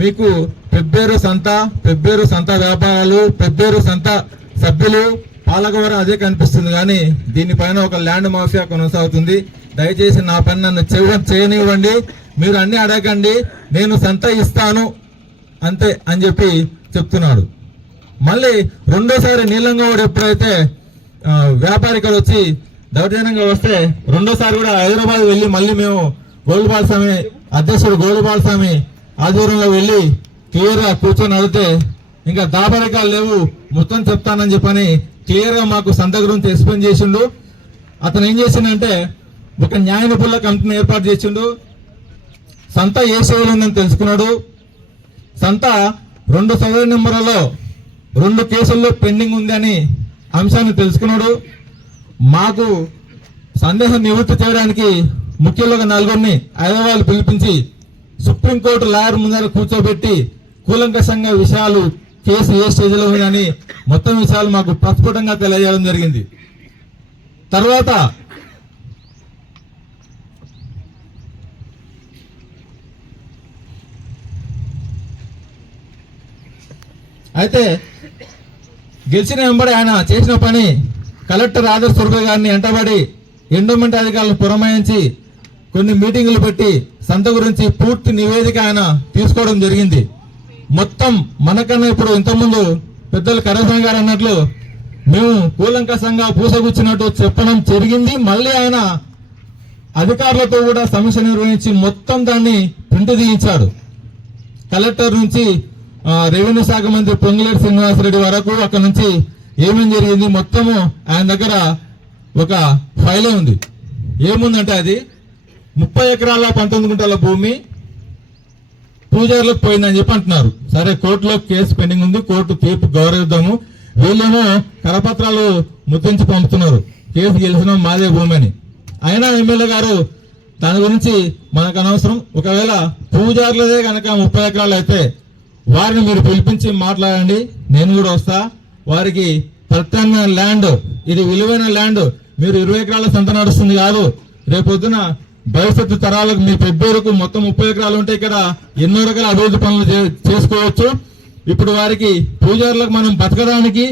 మీకు పెబ్బేరు సంత వ్యాపారాలు, పెబ్బేరు సంత సభ్యులు, పాలకవరం అదే కనిపిస్తుంది, కానీ దీనిపైన ఒక ల్యాండ్ మాఫియా కొనసాగుతుంది. దయచేసి నా పని నన్ను చేయనివ్వండి, మీరు అన్ని అడగండి, నేను సంత ఇస్తాను అంతే అని చెప్పి చెప్తున్నాడు. మళ్ళీ రెండోసారి నీలంగౌడ్ ఎప్పుడైతే వ్యాపారికులు వచ్చి దౌర్జన్యంగా వస్తే రెండోసారి కూడా హైదరాబాద్ వెళ్ళి మళ్ళీ మేము గోలుబాల స్వామి అధ్యక్షుడు గోలుబాల స్వామి ఆధ్వర్యంలో వెళ్ళి క్లియర్ గా కూర్చొని అడిగితే ఇంకా దాపరికాలు లేవు, మొత్తం చెప్తానని చెప్పని క్లియర్ గా మాకు సంత గురించి ఎక్స్ప్లెయిన్ చేసిండు. అతను ఏం చేసిండంటే ఒక న్యాయ నిపుణుల కమిటీని ఏర్పాటు చేసిండు. సంత ఏ సేవలు ఉందని తెలుసుకున్నాడు. సంత 2 సర్వే నెంబర్లలో 2 కేసుల్లో పెండింగ్ ఉంది అని అంశాన్ని తెలుసుకున్నాడు. మాకు సందేహం నివృత్తి చేయడానికి ముఖ్యులుగా 4 హైదరాబాద్ పిలిపించి సుప్రీంకోర్టు లాయర్ ముందర కూర్చోబెట్టి కూలంకషంగా విషయాలు, కేసు ఏ స్టేజ్లో ఉందని మొత్తం విషయాలు మాకు ప్రస్ఫుటంగా తెలియజేయడం జరిగింది. తర్వాత అయితే గెలిచిన వెంబడి ఆయన చేసిన పని కలెక్టర్ ఆదర్శ్ సుర్భే గారిని ఎంటబడి ఎండోమెంట్ అధికారులను పురమాయించి కొన్ని మీటింగులు పెట్టి సంత గురించి పూర్తి నివేదిక ఆయన తీసుకోవడం జరిగింది. మొత్తం మనకన్నా ఇప్పుడు ఇంతకుముందు పెద్దలు కరస్వామి గారు అన్నట్లు మేము కూలంకషంగా పూసగుచ్చినట్టు చెప్పడం జరిగింది. మళ్ళీ ఆయన అధికారులతో కూడా సమీక్ష నిర్వహించి మొత్తం దాన్ని ప్రింట్ తీయించాడు. కలెక్టర్ నుంచి రెవెన్యూ శాఖ మంత్రి పొంగులేటి శ్రీనివాసరెడ్డి వరకు అక్కడ నుంచి ఏమేం జరిగింది మొత్తము ఆయన దగ్గర ఒక ఫైలే ఉంది. ఏముందంటే అది 30 ఎకరాల 19 గుంటల భూమి పూజారులకు పోయిందని చెప్పి అంటున్నారు. సరే, కోర్టులో కేసు పెండింగ్ ఉంది, కోర్టు తీర్పు గౌరవిద్దాము. వీళ్ళేమో కరపత్రాలు ముద్రించి పంపుతున్నారు, కేసు గెలిచిన మాదే భూమి అని. అయినా ఎమ్మెల్యే గారు దాని గురించి మనకు అనవసరం, ఒకవేళ పూజారులదే కనుక 30 ఎకరాలు అయితే వారిని మీరు పిలిపించి మాట్లాడండి, నేను కూడా వస్తా. వారికి ప్రత్యామ్నాయ ల్యాండ్, ఇది విలువైన ల్యాండ్, మీరు 20 ఎకరాల సంత నడుస్తుంది కాదు, రేపొద్దున భవిష్యత్తు తరాలకు మీ పెద్దోరకు మొత్తం 30 ఎకరాలు ఉంటే ఇక్కడ ఎన్నో రకాల అభివృద్ధి పనులు చేసుకోవచ్చు. ఇప్పుడు వారికి పూజారులకు మనం బతకడానికి,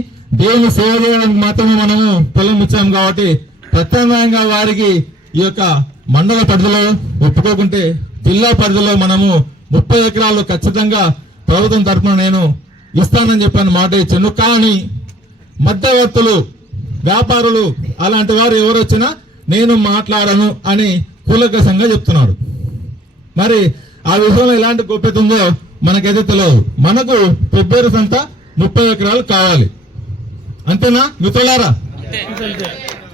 దేవుని సేవ చేయడానికి మాత్రమే మనము పొలం ఇచ్చాము కాబట్టి ప్రత్యామ్నాయంగా వారికి ఈ యొక్క మండల పరిధిలో ఒప్పుకోకుంటే జిల్లా పరిధిలో మనము 30 ఎకరాలు ఖచ్చితంగా ప్రభుత్వం తరఫున నేను ఇస్తానని చెప్పని మాట ఇచ్చాను. కానీ మధ్యవర్తులు, వ్యాపారులు అలాంటి వారు ఎవరు వచ్చినా నేను మాట్లాడను అని కూలంకషంగా చెప్తున్నాడు. మరి ఆ విషయంలో ఎలాంటి గోప్యత ఉందో మనకైతే తెలియదు. మనకు పెబ్బేరు సంత 30 ఎకరాలు కావాలి, అంతేనా మిత్రులారా?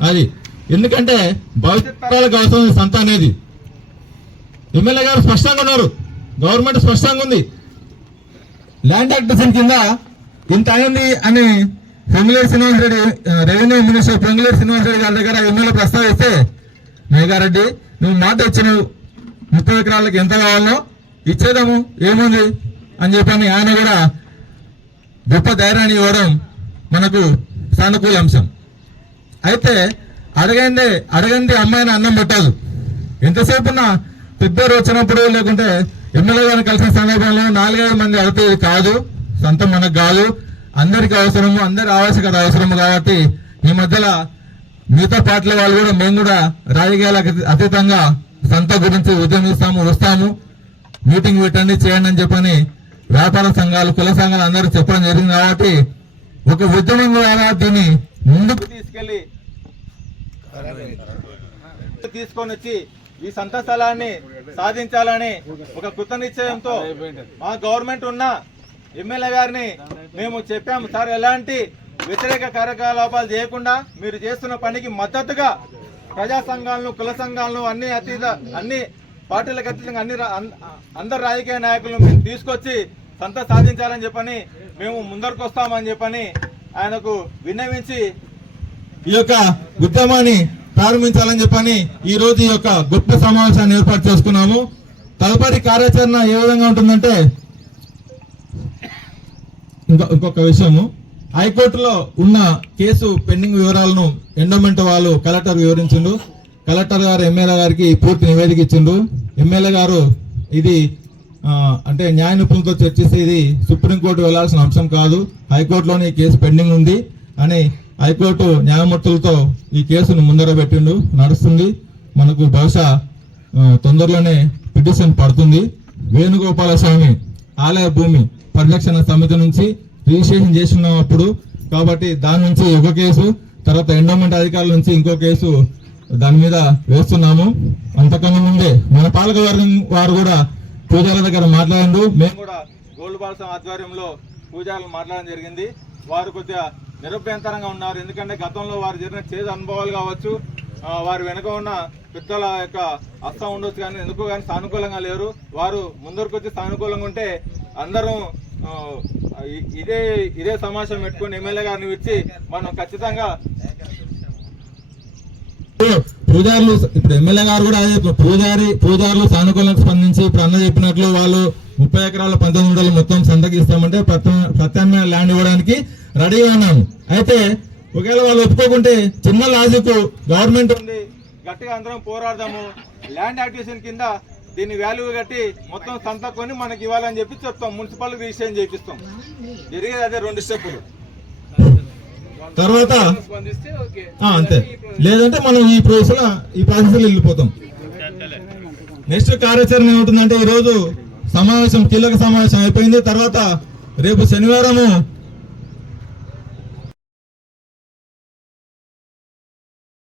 అది ఎందుకంటే భవిష్యత్తులకు అవసరం సంత అనేది. ఎమ్మెల్యే గారు స్పష్టంగా ఉన్నారు, గవర్నమెంట్ స్పష్టంగా ఉంది. ల్యాండ్ యాక్విజిషన్ కింద ఇంత అయింది అని పొంగులేటి శ్రీనివాస్ రెడ్డి, రెవెన్యూ మినిస్టర్ పొంగులేటి శ్రీనివాస్ రెడ్డి గారి దగ్గర ఎమ్మెల్యే ప్రస్తావిస్తే, మేఘారెడ్డి నువ్వు మాట ఇచ్చినావు 30 ఎకరాలకు ఎంత కావాలో ఇచ్చేదాము ఏముంది అని చెప్పని ఆయన కూడా గొప్ప ధైర్యాన్ని ఇవ్వడం మనకు సానుకూల అంశం. అయితే అడగంది అమ్మాయిని అన్నం పెట్టాలి. ఎంతసేపు పెద్దోరు వచ్చినప్పుడు లేకుంటే ఎమ్మెల్యే గారిని కలిసిన సందర్భంలో 4-5 మంది అడితే కాదు, సంత మనకు కాదు, అందరికి అవసరము, అందరి ఆవశ్యకత అవసరము. కాబట్టి ఈ మధ్యలో మిగతా పార్టీల వాళ్ళు కూడా మేము కూడా రాజకీయాలకు అతీతంగా సంత గురించి ఉద్యమిస్తాము, వస్తాము, మీటింగ్ పెట్టండి, చేయండి అని చెప్పని వ్యాపార సంఘాలు, కుల సంఘాలు అందరూ చెప్పడం జరిగింది. కాబట్టి ఒక ఉద్యమం ద్వారా దీన్ని ముందుకు తీసుకొని వచ్చి ఈ సంత స్థలాన్ని సాధించాలని ఒక కృత నిశ్చయంతో మా గవర్నమెంట్ ఉన్న ఎమ్మెల్యే గారిని మేము చెప్పాము, సార్ ఎలాంటి వ్యతిరేక కార్యకలాపాలు చేయకుండా మీరు చేస్తున్న పనికి మద్దతుగా ప్రజా సంఘాలను, కుల సంఘాలను, అన్ని పార్టీలకు అతీతంగా అందరు రాజకీయ నాయకులను మేము తీసుకొచ్చి సంత సాధించాలని చెప్పని మేము ముందరకు వస్తామని చెప్పని ఆయనకు విన్నవించి ఈ యొక్క ఉద్యమాన్ని ప్రారంభించాలని చెప్పని ఈ రోజు ఈ యొక్క గొప్ప సమావేశాన్ని ఏర్పాటు చేసుకున్నాము. తదుపరి కార్యాచరణ ఏ విధంగా ఉంటుందంటే, ఇంకొక విషయము, హైకోర్టులో ఉన్న కేసు పెండింగ్ వివరాలను ఎండోమెంట్ వాళ్ళు కలెక్టర్ వివరించిండు. కలెక్టర్ గారు ఎమ్మెల్యే గారికి పూర్తి నివేదిక ఇచ్చిండు. ఎమ్మెల్యే గారు ఇది అంటే న్యాయ నిపుణులతో చర్చిస్తే ఇది సుప్రీంకోర్టు వెళ్లాల్సిన అంశం కాదు, హైకోర్టులోనే ఈ కేసు పెండింగ్ ఉంది అని హైకోర్టు న్యాయమూర్తులతో ఈ కేసును ముందర పెట్టిండు, నడుస్తుంది. మనకు బహుశా తొందరలోనే పిటిషన్ పడుతుంది. వేణుగోపాల స్వామి ఆలయ భూమి పరిరక్షణ సమితి నుంచి రిజిస్ట్రేషన్ చేస్తున్నాం అప్పుడు, కాబట్టి దాని నుంచి ఒక కేసు, తర్వాత ఎండోమెంట్ అధికారుల నుంచి ఇంకో కేసు దాని మీద వేస్తున్నాము. అంతకన్నా ముందే మన పాలకవర్గం వారు కూడా పూజారుల దగ్గర మాట్లాడిండు. మేము కూడా గోల్డ్ బాల్సం ఆధ్వర్యంలో పూజారులు మాట్లాడడం జరిగింది. వారు కొద్దిగా నిరభ్యంతరంగా ఉన్నారు, ఎందుకంటే గతంలో వారు జరిగిన చేదు అనుభవాలు కావచ్చు, వారి వెనుక ఉన్న పెద్దల యొక్క హస్తం ఉండొచ్చు, కానీ ఎందుకో కానీ సానుకూలంగా లేరు. వారు ముందరకు వచ్చి సానుకూలంగా ఉంటే అందరం ఇదే సమావేశం పెట్టుకుని ఎమ్మెల్యే గారిని ఇచ్చి మనం ఖచ్చితంగా పూజారులు, ఇప్పుడు ఎమ్మెల్యే గారు కూడా అదే పూజారులు సానుకూలంగా స్పందించి ఇప్పుడు అన్న చెప్పినట్లు వాళ్ళు 30 ఎకరాల 19 మొత్తం సంతకి ఇస్తామంటే ప్రత్యామ్నాయ ల్యాండ్ ఇవ్వడానికి రెడీగా ఉన్నాము. అయితే ఒకవేళ వాళ్ళు ఒప్పుకోకుంటే చిన్న లాజిక్ గవర్నమెంట్ ఉంది, గట్టిగా అందరం పోరాడదాము, ల్యాండ్ యాక్టివేషన్ కింద దీన్ని వాల్యూ కట్టి మొత్తం సంత కొని మనకి ఇవ్వాలని చెప్పి చెప్తాం, మున్సిపల్ రిజిస్ట్రేషన్ చేపిస్తాం. జరిగేది అదే 2 స్టెప్పులు. తర్వాత అంతే, లేదంటే మనం ఈ ప్రాసెస్ లో వెళ్ళిపోతాం. నెక్స్ట్ కార్యాచరణ ఏముంటుందంటే, ఈ రోజు సమావేశం, కీలక సమావేశం అయిపోయింది. తర్వాత రేపు శనివారము